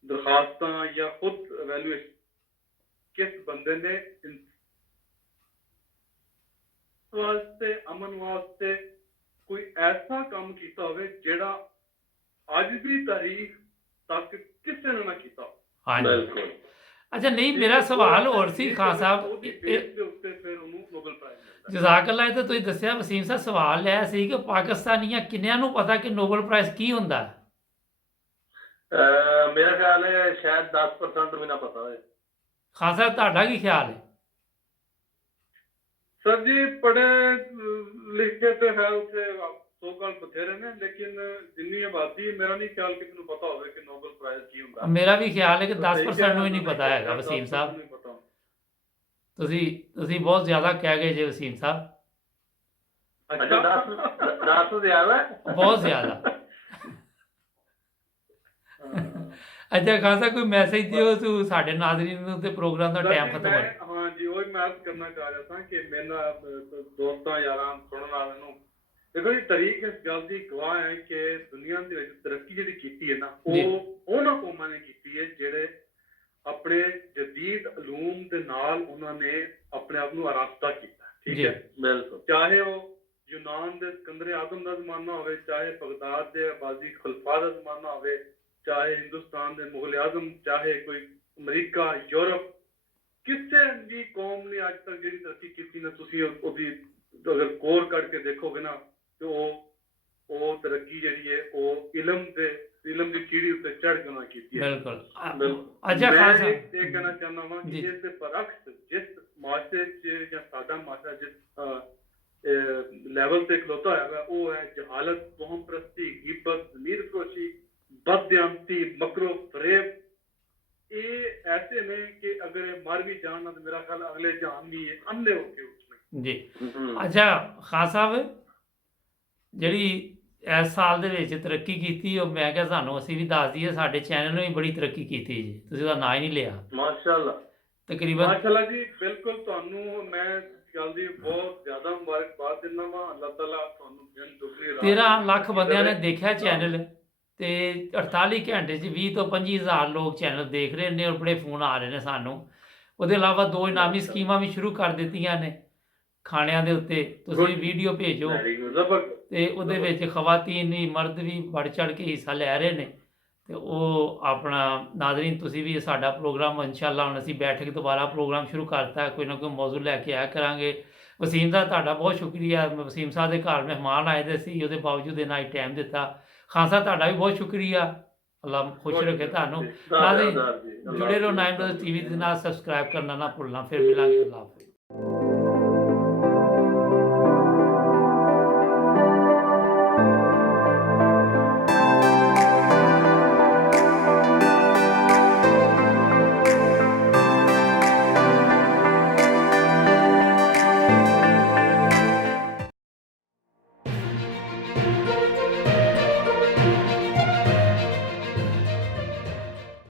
ਦਰਖਾਸਤਾਂ ਜਾਂ ਖੁਦ ਵੈਲੂਏਸ਼ਨ ਕਿਸ ਬੰਦੇ ਨੇ ਵਾਸਤੇ ਅਮਨ ਵਾਸਤੇ ਕੋਈ ਐਸਾ ਕੰਮ ਕੀਤਾ ਹੋਵੇ ਜਿਹੜਾ ਅੱਜ ਦੀ ਤਾਰੀਖ ਤੱਕ ਕਿਸੇ ਨੇ ਨਾ ਕੀਤਾ। ਹਾਂਜੀ ਬਿਲਕੁਲ। ਅੱਛਾ ਨਹੀਂ, ਮੇਰਾ ਸਵਾਲ ਹੋਰ ਸੀ ਖਾਨ ਸਾਹਿਬ, ਦੇ ਉੱਤੇ ਫਿਰ ਉਹਨੂੰ ਨੋਬਲ ਪ੍ਰਾਈਜ਼ ਮਿਲਦਾ। ਜਜ਼ਾਕੱਲਾ। ਇਹ ਤਾਂ ਤੁਸੀਂ ਦੱਸਿਆ ਵਸੀਮ ਸਾਹਿਬ, ਸਵਾਲ ਇਹ ਸੀ ਕਿ ਪਾਕਿਸਤਾਨੀਆਂ ਕਿੰਨਿਆਂ ਨੂੰ ਪਤਾ ਕਿ ਨੋਬਲ ਪ੍ਰਾਈਜ਼ ਕੀ ਹੁੰਦਾ? ਮੇਰਾ ਖਿਆਲ ਹੈ ਸ਼ਾਇਦ 10% ਵੀ ਨਾ ਪਤਾ ਹੋਏ। ਖਾਨ ਸਾਹਿਬ ਤੁਹਾਡਾ ਕੀ ਖਿਆਲ ਹੈ? सर जी पढ़े लिखे तो है उसे सो गल बथेरे ने लेकिन जिन्नी आबादी है मेरा नहीं ख्याल कि तेन पता होवे कि नोबल प्राइज की हुंदा। ਮੇਰਾ ਵੀ ਖਿਆਲ ਹੈ ਕਿ 10% ਨੂੰ ਹੀ ਨਹੀਂ ਪਤਾ ਹੈਗਾ ਵਸੀਮ ਸਾਹਿਬ। नहीं पता। ਤੁਸੀਂ ਬਹੁਤ ਜ਼ਿਆਦਾ ਕਹਿ ਗਏ ਜੇ ਵਸੀਮ ਸਾਹਿਬ, ਅੱਛਾ 10 ਜ਼ਿਆਦਾ ਬਹੁਤ ਜ਼ਿਆਦਾ। ਅੱਛਾ ਖਾਨ ਸਾਹਿਬ ਕੋਈ ਮੈਸੇਜ ਦਿਓ ਤੂੰ ਸਾਡੇ ਨਾਜ਼ਰੀਨ ਨੂੰ ਤੇ ਪ੍ਰੋਗਰਾਮ ਦਾ ਟਾਈਮ ਖਤਮ ਹੋਇਆ। हाँ जी वही मैं अर्ज करना चाह रहा था कि मेरा दोस्तों यारां सुनने वाले ਨੂੰ देखो जी तरीक इस गल ਦੀ ਗਵਾਹ ਹੈ ਕਿ ਦੁਨੀਆ ਦੇ ਵਿੱਚ ਤਰੱਕੀ ਜਿਹੜੀ ਕੀਤੀ ਹੈ ਨਾ ਉਹ ਉਹਨਾਂ ਕੌਮਾਂ ਨੇ ਕੀਤੀ ਹੈ ਜਿਹੜੇ ਆਪਣੇ ਜਦੀਦ ਉਲੂਮ ਦੇ ਨਾਲ ਉਹਨਾਂ ਨੇ ਆਪਣੇ ਆਪ ਨੂੰ ਆਰਾਸਤਾ ਕੀਤਾ। ਠੀਕ ਹੈ। ਬਿਲਕੁਲ। ਚਾਹੇ ਉਹ ਯੂਨਾਨ ਦੇ ਸਿਕੰਦਰ ਆਜ਼ਮ ਦਾ ਜ਼ਮਾਨਾ ਹੋਵੇ, ਚਾਹੇ ਬਗਦਾਦ ਦੇ ਆਬਾਦੀ ਖੁਲਫਾ ਦਾ ਜ਼ਮਾਨਾ ਹੋਵੇ, ਚਾਹੇ ਹਿੰਦੁਸਤਾਨ ਦੇ ਮੁਗਲ ਆਜ਼ਮ, ਚਾਹੇ ਕੋਈ ਅਮਰੀਕਾ, ਯੂਰਪ, ਕਿਸੇ ਵੀ ਕੌਮ ਨੇ ਅੱਜ ਤੱਕ ਜਿਹੜੀ ਤਰੱਕੀ ਕੀਤੀ ਨਾ, ਤੁਸੀਂ ਉਹਦੀ ਅਗਰ ਕੋਰ ਕੱਢ ਕੇ ਦੇਖੋਗੇ ਨਾ, ਤੇ ਉਹ ਤਰੱਕੀ ਜਿਹੜੀ ਹੈ ਉਹ ਇਲਮ ਦੀ ਕੀੜੀ ਉੱਤੇ ਚੜ੍ਹ ਕੇ ਉਹਨਾਂ ਕੀਤੀ ਹੈ। ਬਿਲਕੁਲ। ਅੱਛਾ ਮੈਂ ਖਾਲਸਾ ਇਹ ਕਹਿਣਾ ਚਾਹੁੰਦਾ ਹਾਂ ਕਿ ਇਸ ਦੇ ਬਰਅਕਸ ਜਿਸ ਮਾਸ਼ਰੇ 'ਚ ਜਾਂ ਸਾਡਾ ਮਾਸ਼ਰਾ ਜਿਸ ਲੈਵਲ ਤੇ ਖਲੋਤਾ ਹੋਇਆ ਉਹ ਹੈ ਜਹਾਲਤ, ਕੌਮ ਪ੍ਰਸਤੀ, ਗਿਬਤ, ਜ਼ਮੀਰ ਫਰੋਸ਼ੀ, ਬਦਦਿਆਨਤੀ, ਮਕਰੋ ਫਰੇਬ। ਇਹ ਐਸੇ ਨੇ ਕਿ ਅਗਰ ਇਹ ਮਰ ਵੀ ਜਾਣ ਤਾਂ ਮੇਰਾ ਖਿਆਲ ਅਗਲੇ ਜਾਨ ਵੀ ਇਹ ਅੰਨੇ ਹੋ ਕੇ ਉੱਠਣੇ ਜੀ। ਅੱਛਾ ਖਾਨ ਸਾਹਿਬ, ਜਿਹੜੀ ਇਸ ਸਾਲ ਦੇ ਵਿੱਚ ਤਰੱਕੀ ਕੀਤੀ ਉਹ ਮੈਂ ਕਿਹਾ ਸਾਨੂੰ ਅਸੀਂ ਵੀ ਦੱਸ ਦਈਏ, ਸਾਡੇ ਚੈਨਲ ਨੇ ਵੀ ਬੜੀ ਤਰੱਕੀ ਕੀਤੀ ਜੀ, ਤੁਸੀਂ ਉਹਦਾ ਨਾਂ ਹੀ ਨਹੀਂ ਲਿਆ। ਮਾਸ਼ਾਅੱਲਾ ਤਕਰੀਬਨ ਮਾਸ਼ਾਅੱਲਾ ਜੀ, ਬਿਲਕੁਲ। ਤੁਹਾਨੂੰ ਮੈਂ ਗੱਲ ਦੀ ਬਹੁਤ ਜ਼ਿਆਦਾ ਮੁਬਾਰਕਬਾਦ ਦਿੰਦਾ ਵਾਂ। ਅੱਲਾਹ ਤਾਲਾ ਤੁਹਾਨੂੰ ਦਿਨ ਦੁਗਣੀ ਰਾਤ 13 ਲੱਖ ਬੰਦਿਆਂ ਨੇ ਦੇਖਿਆ ਚੈਨਲ, ਤੇ 48 ਘੰਟੇ 'ਚ 20 ਤੋਂ 25 ਹਜ਼ਾਰ ਲੋਕ ਚੈਨਲ ਦੇਖ ਰਹੇ ਨੇ ਔਰ ਬੜੇ ਫੋਨ ਆ ਰਹੇ ਨੇ ਸਾਨੂੰ। ਉਹਦੇ ਇਲਾਵਾ 2 ਇਨਾਮੀ ਸਕੀਮਾਂ ਵੀ ਸ਼ੁਰੂ ਕਰ ਦਿੱਤੀਆਂ ਨੇ ਖਾਣਿਆਂ ਦੇ ਉੱਤੇ, ਤੁਸੀਂ ਵੀਡੀਓ ਭੇਜੋ ਤੇ ਉਹਦੇ ਵਿੱਚ ਖਵਾਤੀਨ ਵੀ ਮਰਦ ਵੀ ਵੱਧ ਚੜ੍ਹ ਕੇ ਹਿੱਸਾ ਲੈ ਰਹੇ ਨੇ। ਤੇ ਉਹ ਆਪਣਾ ਨਾਜ਼ਰੀਨ, ਤੁਸੀਂ ਵੀ ਸਾਡਾ ਪ੍ਰੋਗਰਾਮ ਇਨਸ਼ਾਅੱਲਾ, ਹੁਣ ਅਸੀਂ ਬੈਠਕ ਦੁਬਾਰਾ ਪ੍ਰੋਗਰਾਮ ਸ਼ੁਰੂ ਕਰਤਾ, ਕੋਈ ਨਾ ਕੋਈ ਮੌਜੂ ਲੈ ਕੇ ਆਇਆ ਕਰਾਂਗੇ। ਵਸੀਮ ਦਾ ਤੁਹਾਡਾ ਬਹੁਤ ਸ਼ੁਕਰੀਆ, ਵਸੀਮ ਸਾਹਿਬ ਦੇ ਘਰ ਮਹਿਮਾਨ ਆਏ ਦੇ ਸੀ, ਉਹਦੇ ਬਾਵਜੂਦ ਇਹਨਾਂ ਹੀ ਟਾਈਮ ਦਿੱਤਾ। ਖਾਨ ਸਾਹਿਬ ਤੁਹਾਡਾ ਵੀ ਬਹੁਤ ਸ਼ੁਕਰੀਆ, ਅੱਲਾ ਖੁਸ਼ ਰੱਖੇ ਤੁਹਾਨੂੰ। ਨਾਜ਼ਰੀਨ ਜੁੜੇ ਰਹੋ 9 ਬ੍ਰਦਰਜ਼ TV ਦੇ ਨਾਲ, ਸਬਸਕ੍ਰਾਈਬ ਕਰਨਾ ਨਾ ਭੁੱਲਣਾ। ਫਿਰ ਮਿਲਾਂਗੇ, ਅੱਲਾ ਹਾਫਿਜ਼।